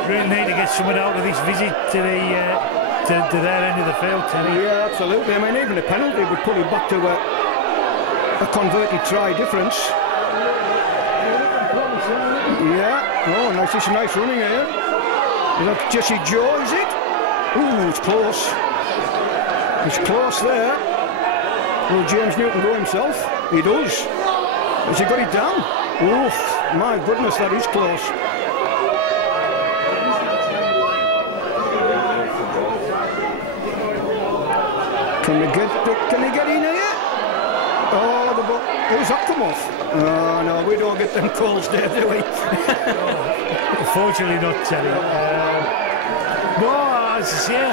Really need to get someone out of this visit to the to their end of the field, Terry. Yeah, absolutely. I mean, even a penalty would put it back to a converted try difference. Yeah. Oh, nice. It's a nice running here. Is that Jesse Joe, is it? Ooh, it's close. It's close there. Will James Newton go himself? He does. Has he got it down? Oof, my goodness, that is close. Can he get in here? Oh, the ball. Who's that come off? Oh, no, we don't get them calls there, do we? Unfortunately not, Terry. No, as I say,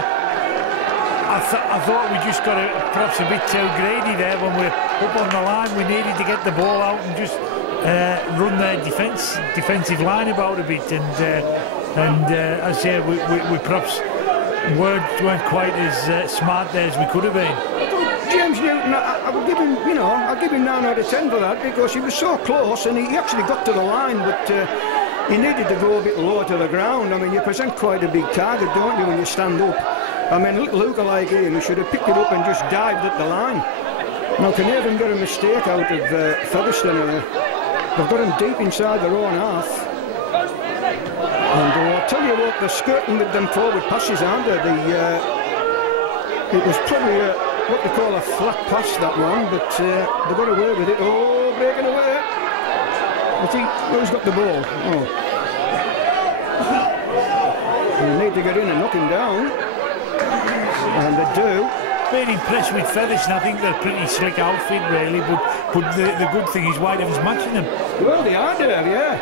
I thought we just got perhaps a bit too greedy there when we're up on the line. We needed to get the ball out and just run the defensive line about a bit. And as I say, we perhaps weren't quite as smart there as we could have been. James Newton, I would give him, I'll give him 9 out of 10 for that, because he was so close and he actually got to the line, but he needed to go a bit lower to the ground. I mean, you present quite a big target, don't you, when you stand up? I mean, Luca like him, he should have picked it up and just dived at the line. Now, can they even get a mistake out of Featherstone? They've got him deep inside their own half. And I'll tell you what, they're skirting with them forward passes, aren't they? It was probably what they call a flat pass, that one, but they got away with it. Oh, breaking away. I think, who's got the ball? Oh. They need to get in and knock him down. And they do. Been impressed with Featherstone. I think they're a pretty slick outfit, really, but the good thing is Whitehaven's matching them. Well, they are there, yeah.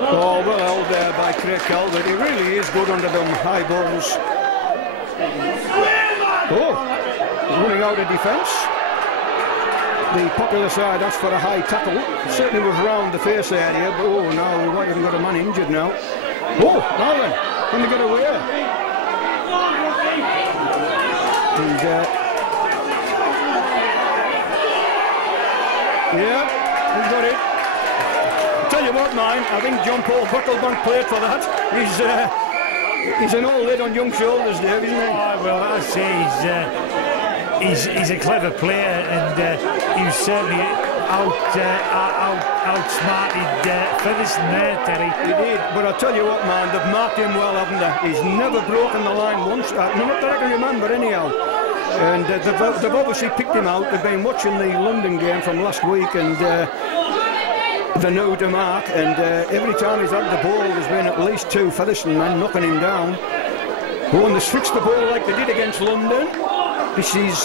Oh, well held there by Craig Calvert. He really is good under them high balls. Oh, running out of defence. The popular side asked for a high tackle. It certainly was round the face area, but oh, now Whitehaven got a man injured now. Oh, now then, can they get away? And, yeah, we've got it. I'll tell you what, man, I think John Paul Bucklebank played for that. He's an old lad on young shoulders, Dave, isn't he? Oh, well, I say he's a clever player, and he was certainly outsmarted Featherstone there, Terry. He did, but I'll tell you what, man, they've marked him well, haven't they? He's never broken the line once, not that I can remember anyhow. And they've obviously picked him out. They've been watching the London game from last week, and they know to mark, and every time he's had the ball, there's been at least 2 Featherstone men knocking him down. Oh, and they switched the ball like they did against London. This is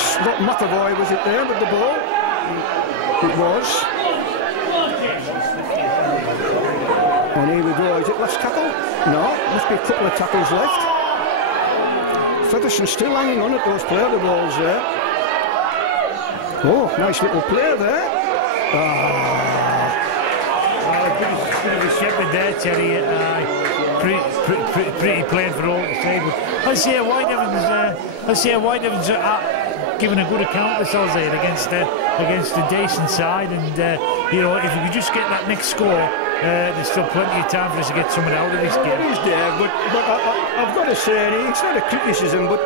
Scott McAvoy, was it there with the ball? It was. And here we go. Is it last tackle? No, must be a couple of tackles left. Featherstone still hanging on at those player balls there. Oh, nice little play there. Bit of a shepherd there, Terry. Pretty plain for all to say. But I say Whitehaven's given a good account of themselves there against a decent side, and if we could just get that next score, there's still plenty of time for us to get something out of this game. It is there, but I've got to say, it's not a criticism, but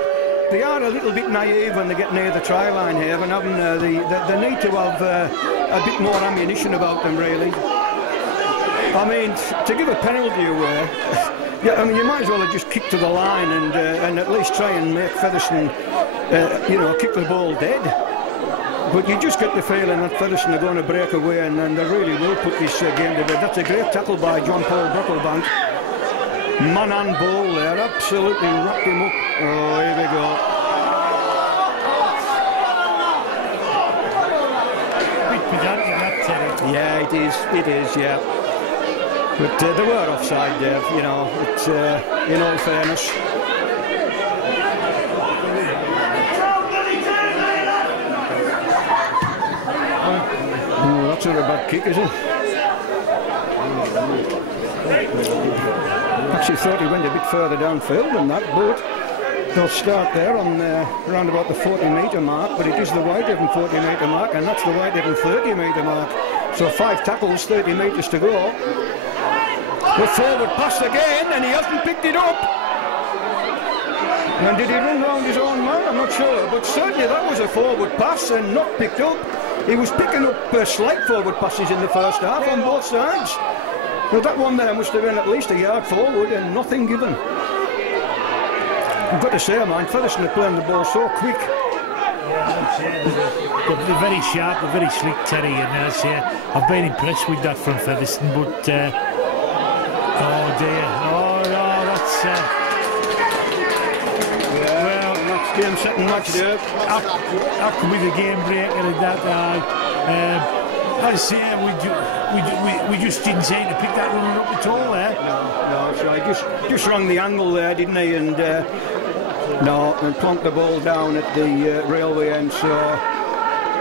they are a little bit naive when they get near the try line here, and having they need to have a bit more ammunition about them, really. I mean, to give a penalty away, yeah, I mean, you might as well have just kicked to the line and at least try and make Featherstone, kick the ball dead. But you just get the feeling that Featherstone are going to break away, and they really will put this game to bed. That's a great tackle by John Paul Bucklebank. Man and ball there, absolutely wrapped him up. Oh, here we go. Bit pedantic, that, Terry. Yeah, it is, yeah. But they were offside, Dave, in all fairness. Oh, that's not a bad kick, is it? Actually thought he went a bit further downfield than that, but they'll start there on around about the 40-metre mark, but it is the Whitehaven 40-metre mark, and that's the Whitehaven 30-metre mark. So 5 tackles, 30 metres to go. The forward pass again, and he hasn't picked it up. And did he run round his own man? I'm not sure, but certainly that was a forward pass and not picked up. He was picking up slight forward passes in the first half on both sides. Well, that one there must have been at least a yard forward and nothing given. I've got to say, man, Featherstone are playing the ball so quick. They're very sharp, they're very slick, Terry, and I say I've been impressed with that from Featherstone, but oh dear, oh no, that's well, game-setting match there. That could be the game breaker at that. As I say, we just didn't seem to pick that runner up at all there. No, so I just wrong the angle there, didn't he? And and plonked the ball down at the railway end. So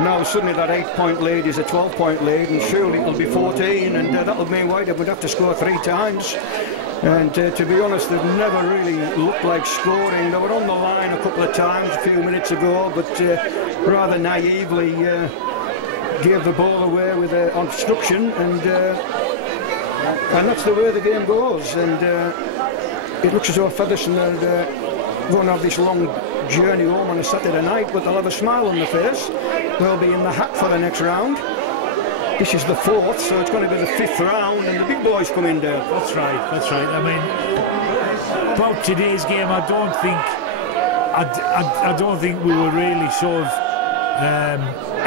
now suddenly that 8-point lead is a 12-point lead, and surely it'll be 14, and that'll mean Whitehaven would have to score 3 times. And to be honest, they've never really looked like scoring. They were on the line a couple of times a few minutes ago, but rather naively gave the ball away with obstruction, and that's the way the game goes. And it looks as though Featherstone are going to have this long journey home on a Saturday night, but they'll have a smile on their face. They'll be in the hat for the next round. This is the 4th, so it's going to be the 5th round, and the big boys come in there. That's right. I mean, about today's game, I don't think we were really sort of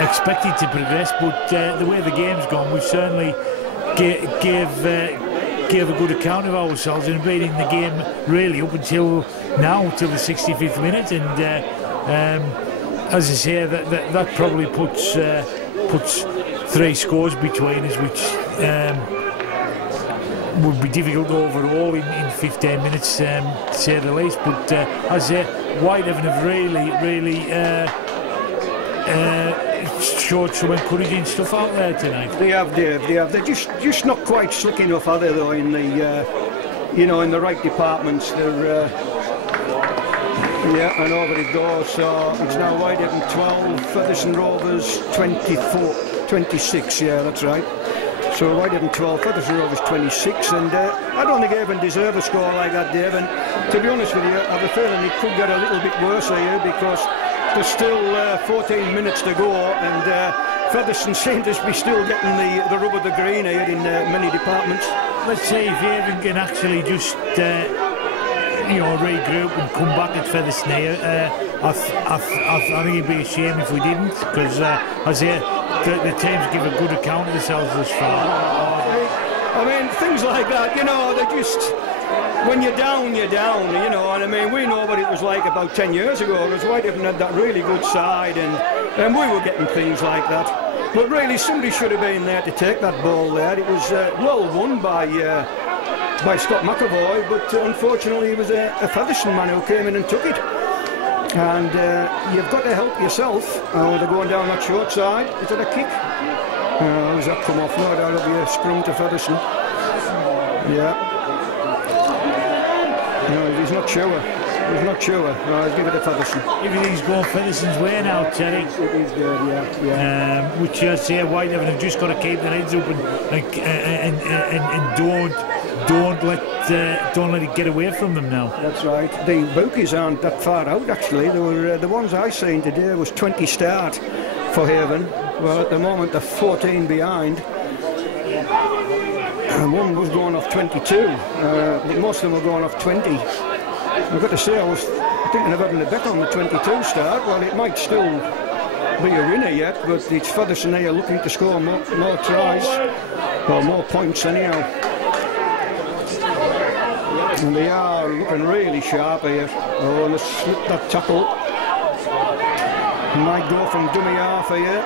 expected to progress, but the way the game's gone, we've certainly gave a good account of ourselves and been in the game really up until now, until the 65th minute, and as I say, that probably puts 3 scores between us, which would be difficult overall in 15 minutes, to say the least. But as I say, Whitehaven have really showed some encouraging stuff out there tonight. They have, Dave. They have. They're just not quite slick enough, are they? Though in the in the right departments, they're and over it goes. So it's now Whitehaven 12, Featherstone Rovers 26. Yeah, that's right. So Whitehaven 12, Featherstone Rovers 26, and I don't think Avon deserve a score like that, Dave. And to be honest with you, I have a feeling it could get a little bit worse here, because there's still 14 minutes to go, and Featherstone seem to be still getting the rub of the green here in many departments. Let's see if Avon can actually just regroup and come back at Featherstone here. I think it'd be a shame if we didn't, because I say the teams give a good account of themselves this far. I mean, things like that, they're just, when you're down, and I mean, we know what it was like about 10 years ago, because Whitehaven had that really good side, and we were getting things like that. But really, somebody should have been there to take that ball there. It was well won by Scott McAvoy, but unfortunately it was a Featherstone man who came in and took it. And you've got to help yourself. They're going down that short side. Is it a kick? Does that come off? No, that'll be a scrum to Featherstone. Yeah. No, he's not sure. He's not sure. No, I'll give it to Featherstone. Everything's going Featherstone's way now, Terry. It is good, yeah. Which I'd say Whitehaven have just got to keep their heads up and don't let it get away from them now. That's right. The bookies aren't that far out, actually. They were the ones I seen today was 20 start for Haven. Well, at the moment they're 14 behind. And one was going off 22. But most of them were going off 20. I've got to say, I was thinking of having a bet on the 22 start. Well, it might still be a winner yet, but it's Featherstone here looking to score more tries, or more points anyhow. And they are looking really sharp here. Oh, and they slipped that tackle. Might go from dummy half here.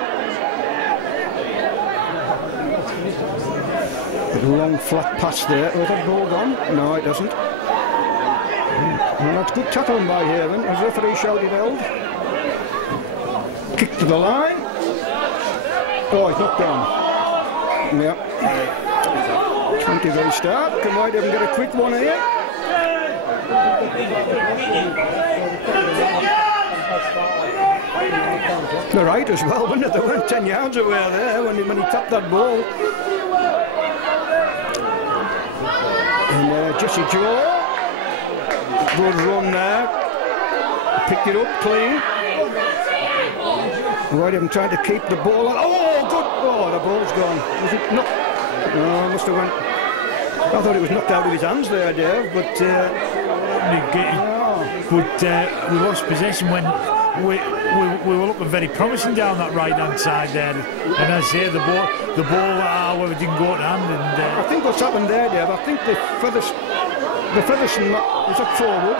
A long flat pass there. Oh, that ball gone? No, it doesn't. Well, that's good tackling by Haven. As referee shouted held. Kick to the line. Oh, it's knocked down. Yep. 20 very start. Can Whitehaven get a quick one here? They're right as well, wasn't it? They weren't 10 yards away there when he tapped that ball. And Jesse Joe, good run there. Picked it up clean. Whitehaven trying to keep the ball on. Oh, good! Oh, the ball's gone. Was it not? No, must have went. I thought it was knocked out of his hands there, Dave, but we lost possession when we were looking very promising down that right-hand side there, and as I say, the ball however didn't go to hand. And I think what's happened there, Dave, I think the Featherstone is up forward.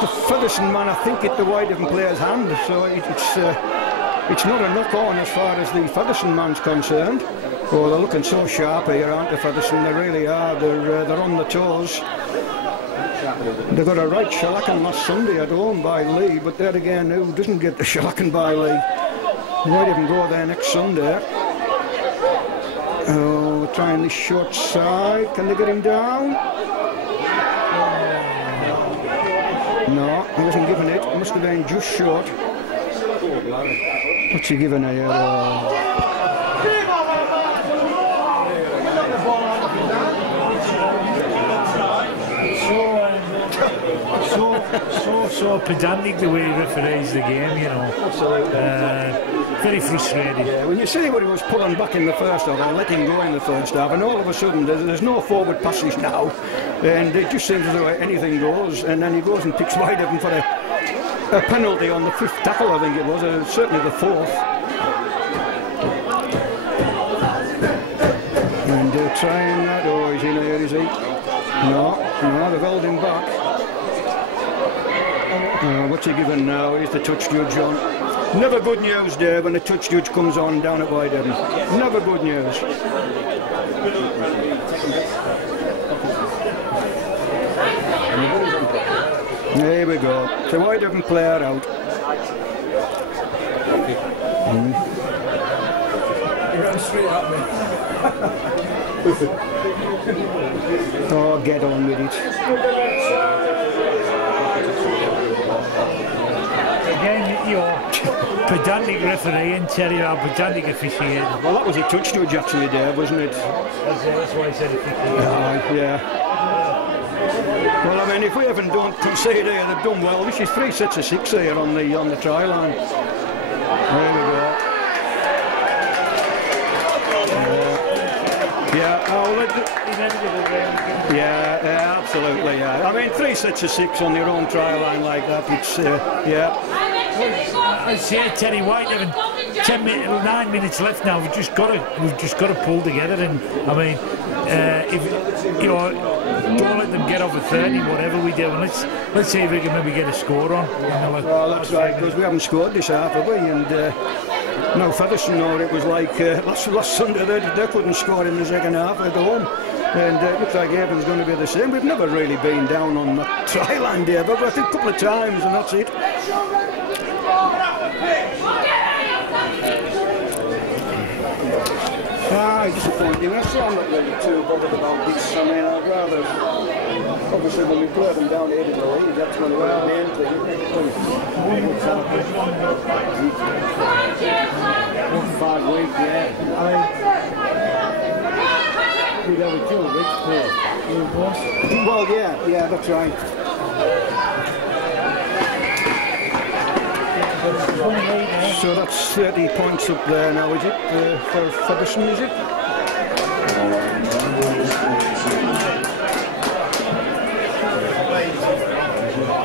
the Featherstone man, I think, hit the Whitehaven player's hand, so it's not a knock-on as far as the Featherstone man's concerned. Oh, they're looking so sharp here, aren't they, Featherstone? They really are. They're on the toes. They got a right shellacking last Sunday at home by Lee, but there again, who doesn't get the shellacking by Lee? Whitehaven go there next Sunday. Oh, trying this short side. Can they get him down? No, he wasn't giving it. It must have been just short. What's he giving here? So pedantic the way he referees the game, you know. Very frustrating. Yeah, when you see what he was pulling back in the first half, or letting go in the first half, and all of a sudden there's no forward passes now, and it just seems as though anything goes, and then he goes and picks Whitehaven for a penalty on the 5th tackle, I think it was, certainly the 4th. And trying that, oh, is he in here, is he? No, they've held him back. What's he given now? Here's the touch judge on. Never good news, Dave, when the touch judge comes on down at Whitehaven. Never good news. There we go. The Whitehaven player out. He ran straight at me. Oh, get on with it. Again, you know, pedantic refereeing, Terry, or pedantic officiating. Well, that was a touch judge actually, Dave, wasn't it? That's why I said officiating. Yeah. Well, I mean, if we haven't don't concede here, they've done well. This is 3 sets of 6 here on the try line. There we go. Yeah, absolutely, yeah. I mean, 3 sets of 6 on your own try line like that, it's, yeah. I say, Terry Whitehaven, 9 minutes left now. We've just got to pull together, and I mean, if you know, don't let them get over 30, whatever we do, and let's see if we can maybe get a score on. Well, that's right, because we haven't scored this half, have we? And no, Featherstone, or it was like last Sunday they couldn't score in the second half at home. And it looks like Haven's going to be the same. We've never really been down on the try line there, but I think a couple of times, and that's it. Disappointing. I'm not really too bothered about this. I mean, I'd rather, obviously, when we play them down here in the league, that's when we're the main thing. 5 weeks, yeah. I mean, we'd have a 2 weeks play. Well, yeah, that's right. So that's 30 points up there now, is it, for Featherstone, is it?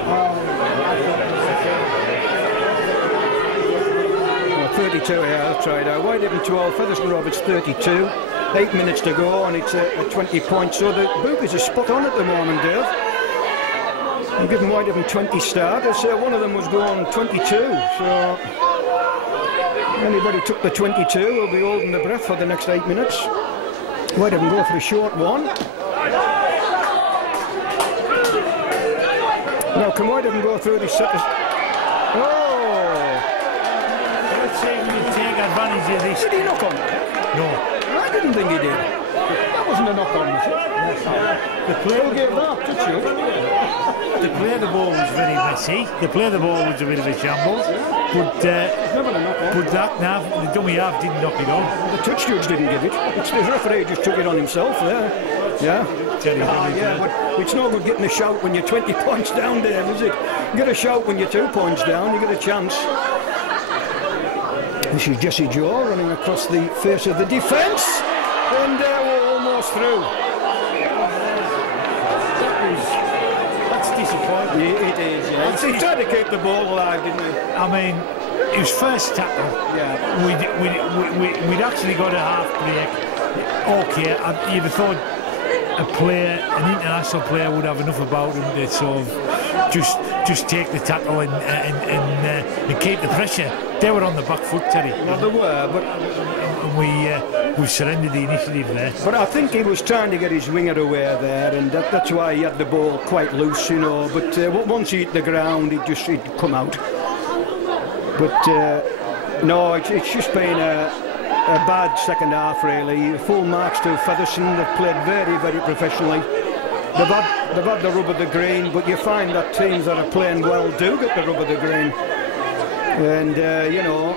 Oh, 32, yeah, that's right. Whitehaven 12, Featherstone Roberts 32. 8 minutes to go, and it's at 20 points. So the bookies are spot on at the moment, Dave. I'm giving Whitehaven 20 starters. One of them was going 22, so anybody took the 22 will be holding their breath for the next 8 minutes. Whitehaven go for a short one. Now, can Whitehaven go through this set? Oh! Let's see if we can take advantage of this. Did he knock on? No. I didn't think he did. That wasn't a knock on, was it? The player gave that, did you? The play of the ball was very messy. The play of the ball was a bit of a shambles. But that now, the dummy half didn't knock it on. The touch judge didn't give it. The referee just took it on himself there. Yeah. Yeah, but it's no good getting a shout when you're 20 points down there, is it? You get a shout when you're 2 points down, you get a chance. This is Jesse Joe running across the face of the defence. And we're almost through. That's disappointing. Yeah, it is, yeah. He tried to keep the ball alive, didn't he? I mean, his first tackle, yeah. We'd actually got a half break. Okay, you'd have thought an international player would have enough about him to sort of just just take the tackle and keep the pressure. They were on the back foot, Terry. No, they were, but we surrendered the initiative there. But I think he was trying to get his winger away there, and that's why he had the ball quite loose, you know. But once he hit the ground, he'd come out. But no, it's just been a bad second half, really. Full marks to Featherstone. They've played very, very professionally. They've had the rub of the green, but you find that teams that are playing well do get the rub of the green. And you know,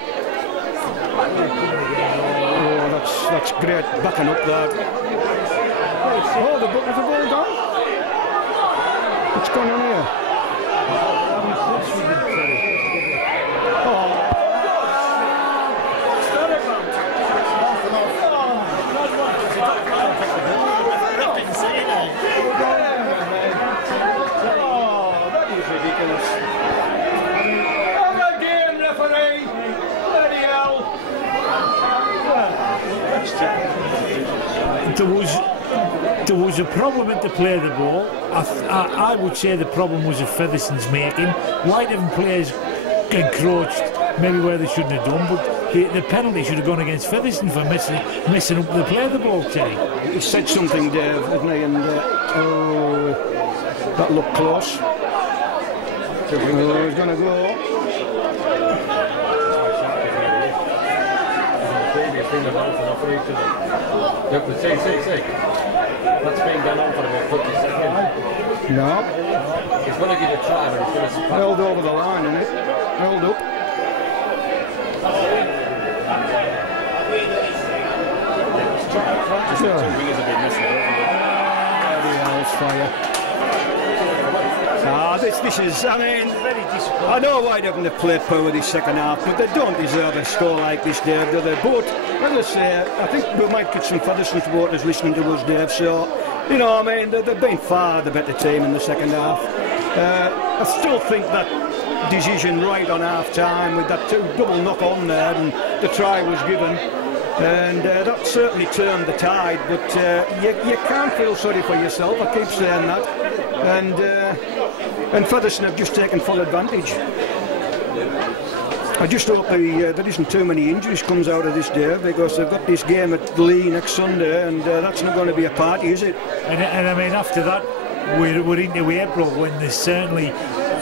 oh, that's great backing up that. Oh, the ball gone. What's going on here? Oh. There was a problem at the play of the ball. I would say the problem was of Featherstone's making. Whitehaven players encroached maybe where they shouldn't have done, but the penalty should have gone against Featherstone for messing up the play of the ball, Terry. He said something, Dave, didn't he? And oh, that looked close. Oh, he's going to go. That's been going on for about 40 seconds. No. He's going to give it a try, but he's going to... Held over the line, isn't it? Held up. This is, I mean, I know Whitehaven have played poor this second half, but they don't deserve a score like this, Dave, do they? But, as I say, I think we might get some Featherstone supporters listening to us, Dave, so, you know, I mean, they've been far the better team in the second half. I still think that decision right on half-time with that double knock-on there, and the try was given. And that certainly turned the tide, but you can't feel sorry for yourself, I keep saying that. And Featherstone have just taken full advantage. I just hope there isn't too many injuries comes out of this day, because they've got this game at Lee next Sunday, and that's not going to be a party, is it? And I mean, after that, we're into April, when there's certainly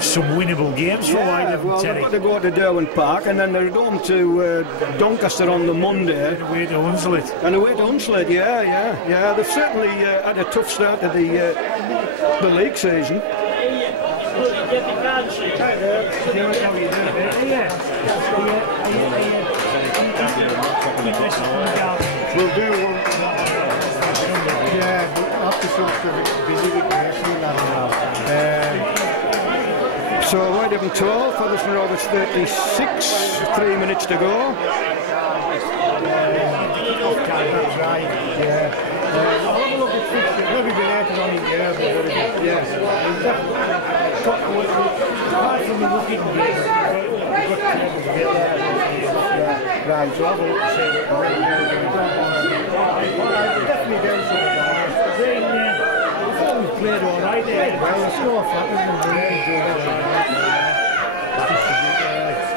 some winnable games for Whitehaven. Well, they've got to go to Derwent Park, and then they're going to Doncaster on the Monday. And away to Hunslet. And away to Hunslet, yeah. They've certainly had a tough start to the league season. We'll do one. Yeah, after some busy with so Whitehaven 12, Featherstone Rovers 36, 3 minutes to go. That's right, yeah. I'll have a look at fixture. Maybe been out on in here, but yes. Apart from the looking game, we've got to get there. Right, so I'll have a look to see what we're doing. Definitely doing something. Before we played all right there. Well, it's no fact, isn't it?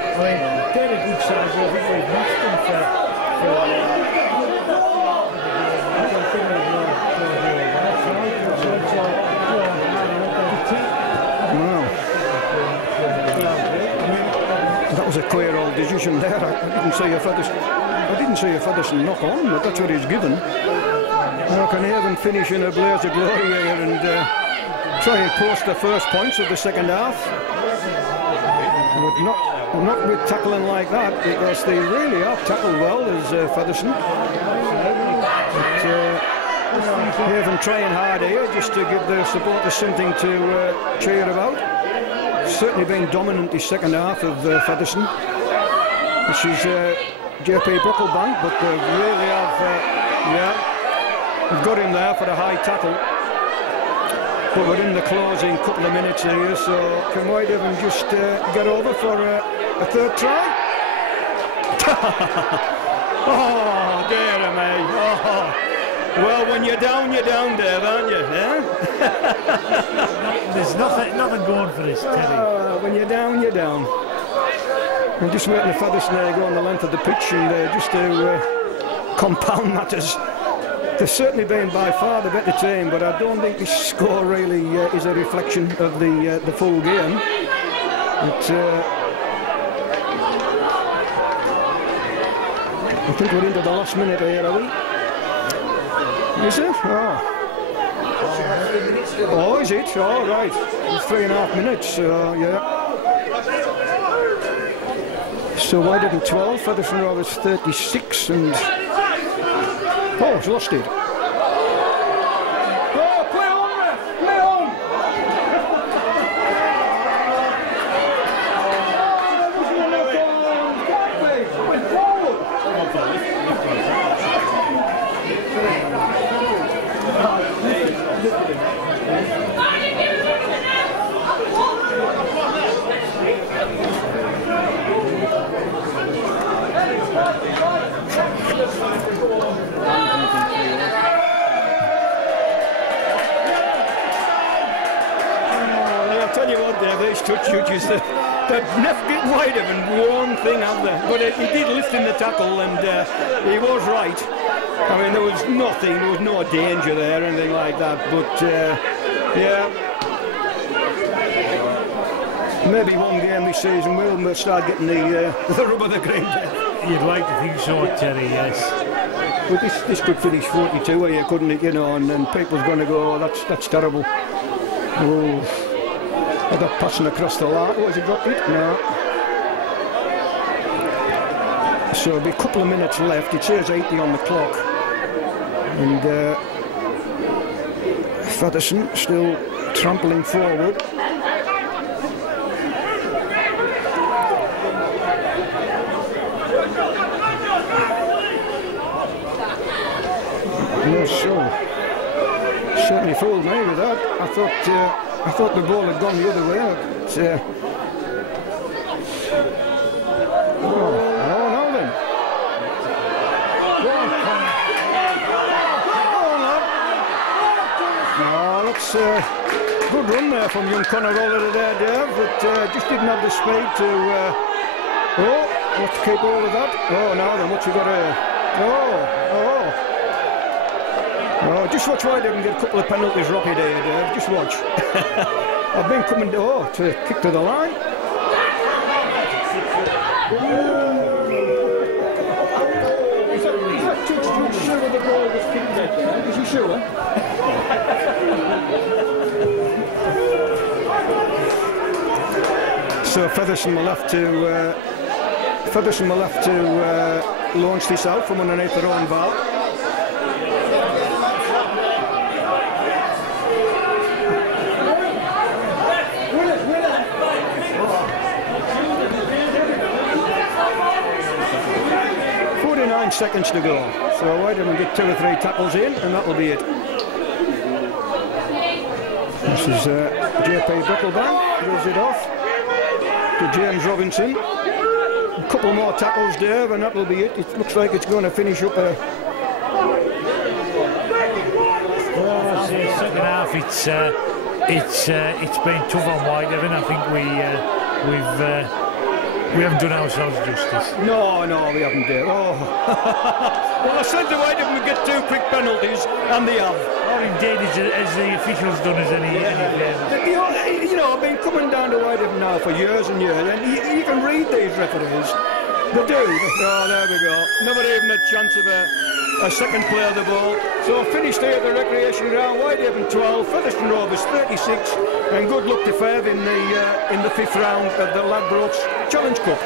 I mean, they're a good size. I think we've matched them for That was a clear old decision there. I didn't see a Featherstone knock on, but that's what he's given. Now can Haven finish in a blaze of glory here and try and post the first points of the second half? But not with tackling like that, because they really have tackled well as Featherstone. But Haven trying hard here just to give their supporters something to cheer about. Certainly been dominant this second half of Featherstone. This is JP Brocklebank, but they really have, they've got him there for a high tackle. But we're in the closing couple of minutes here, so can Whitehaven just get over for a third try? Oh, dear me. Oh. Well, when you're down, Dave, aren't you? Eh? There's nothing going for this, Terry. When you're down, you're down. I'm just waiting for Featherstone to go on the length of the pitch and just to compound matters. They've certainly been by far the better team, but I don't think this score really is a reflection of the full game. I think we're into the last minute here, are we? Is it? Oh. Oh, is it? Oh, right. It's 3.5 minutes, yeah. So Whitehaven 12, Featherstone Rovers 36, and... Oh, he's lost it. Oh, play on, ref! Play on! I'll tell you what, Dave, these touch judges, they've left Whitehaven one thing out there, but he did lift in the tackle, and he was right. I mean, there was nothing, there was no danger there, anything like that, but yeah. Maybe one game this season we'll start getting the rub of the green. You'd like to think so, Terry, yes. But this could finish 42 here, couldn't it, you know, and people's going to go, oh, that's terrible. Oh, I got passing across the line. Oh, has he dropped it? No. So there'll be a couple of minutes left. It says 80 on the clock. And Featherstone still trampling forward. Yes, so certainly fooled me with that. I thought the ball had gone the other way. But, oh no then. Oh, that's good run there from young Connor Roller there, Dave, but just didn't have the speed to. Let's keep hold of that. Oh, now then, what you got here? Oh, just watch Whitehaven get a couple of penalties rocket here, Dave. Just watch. I've been coming to kick to the line. Is that Judge sure the ball was kicked there? Is he sure? So Featherstone will have to launch this out from underneath their own bar. Seconds to go, so Whitehaven get 2 or 3 tackles in, and that'll be it. This is JP Bucklebank, gives it off to James Robinson. A couple more tackles, Dave, and that'll be it. It looks like it's going to finish up a... Well, second half, it's been tough on Whitehaven. I think we haven't done ourselves justice. No, we haven't, Dave. Oh. Well, I said the Whitehaven would get 2 quick penalties, and they have. Or indeed, as the officials done us any favours. You know, I've been coming down to Whitehaven now for years and years, and you can read these referees. They do. Oh, there we go. Never even a chance of a second play of the ball. So finished here at the recreation ground. Whitehaven 12, Featherstone Rovers 36, and good luck to Fev in the 5th round of the Ladbrokes Challenge Cup.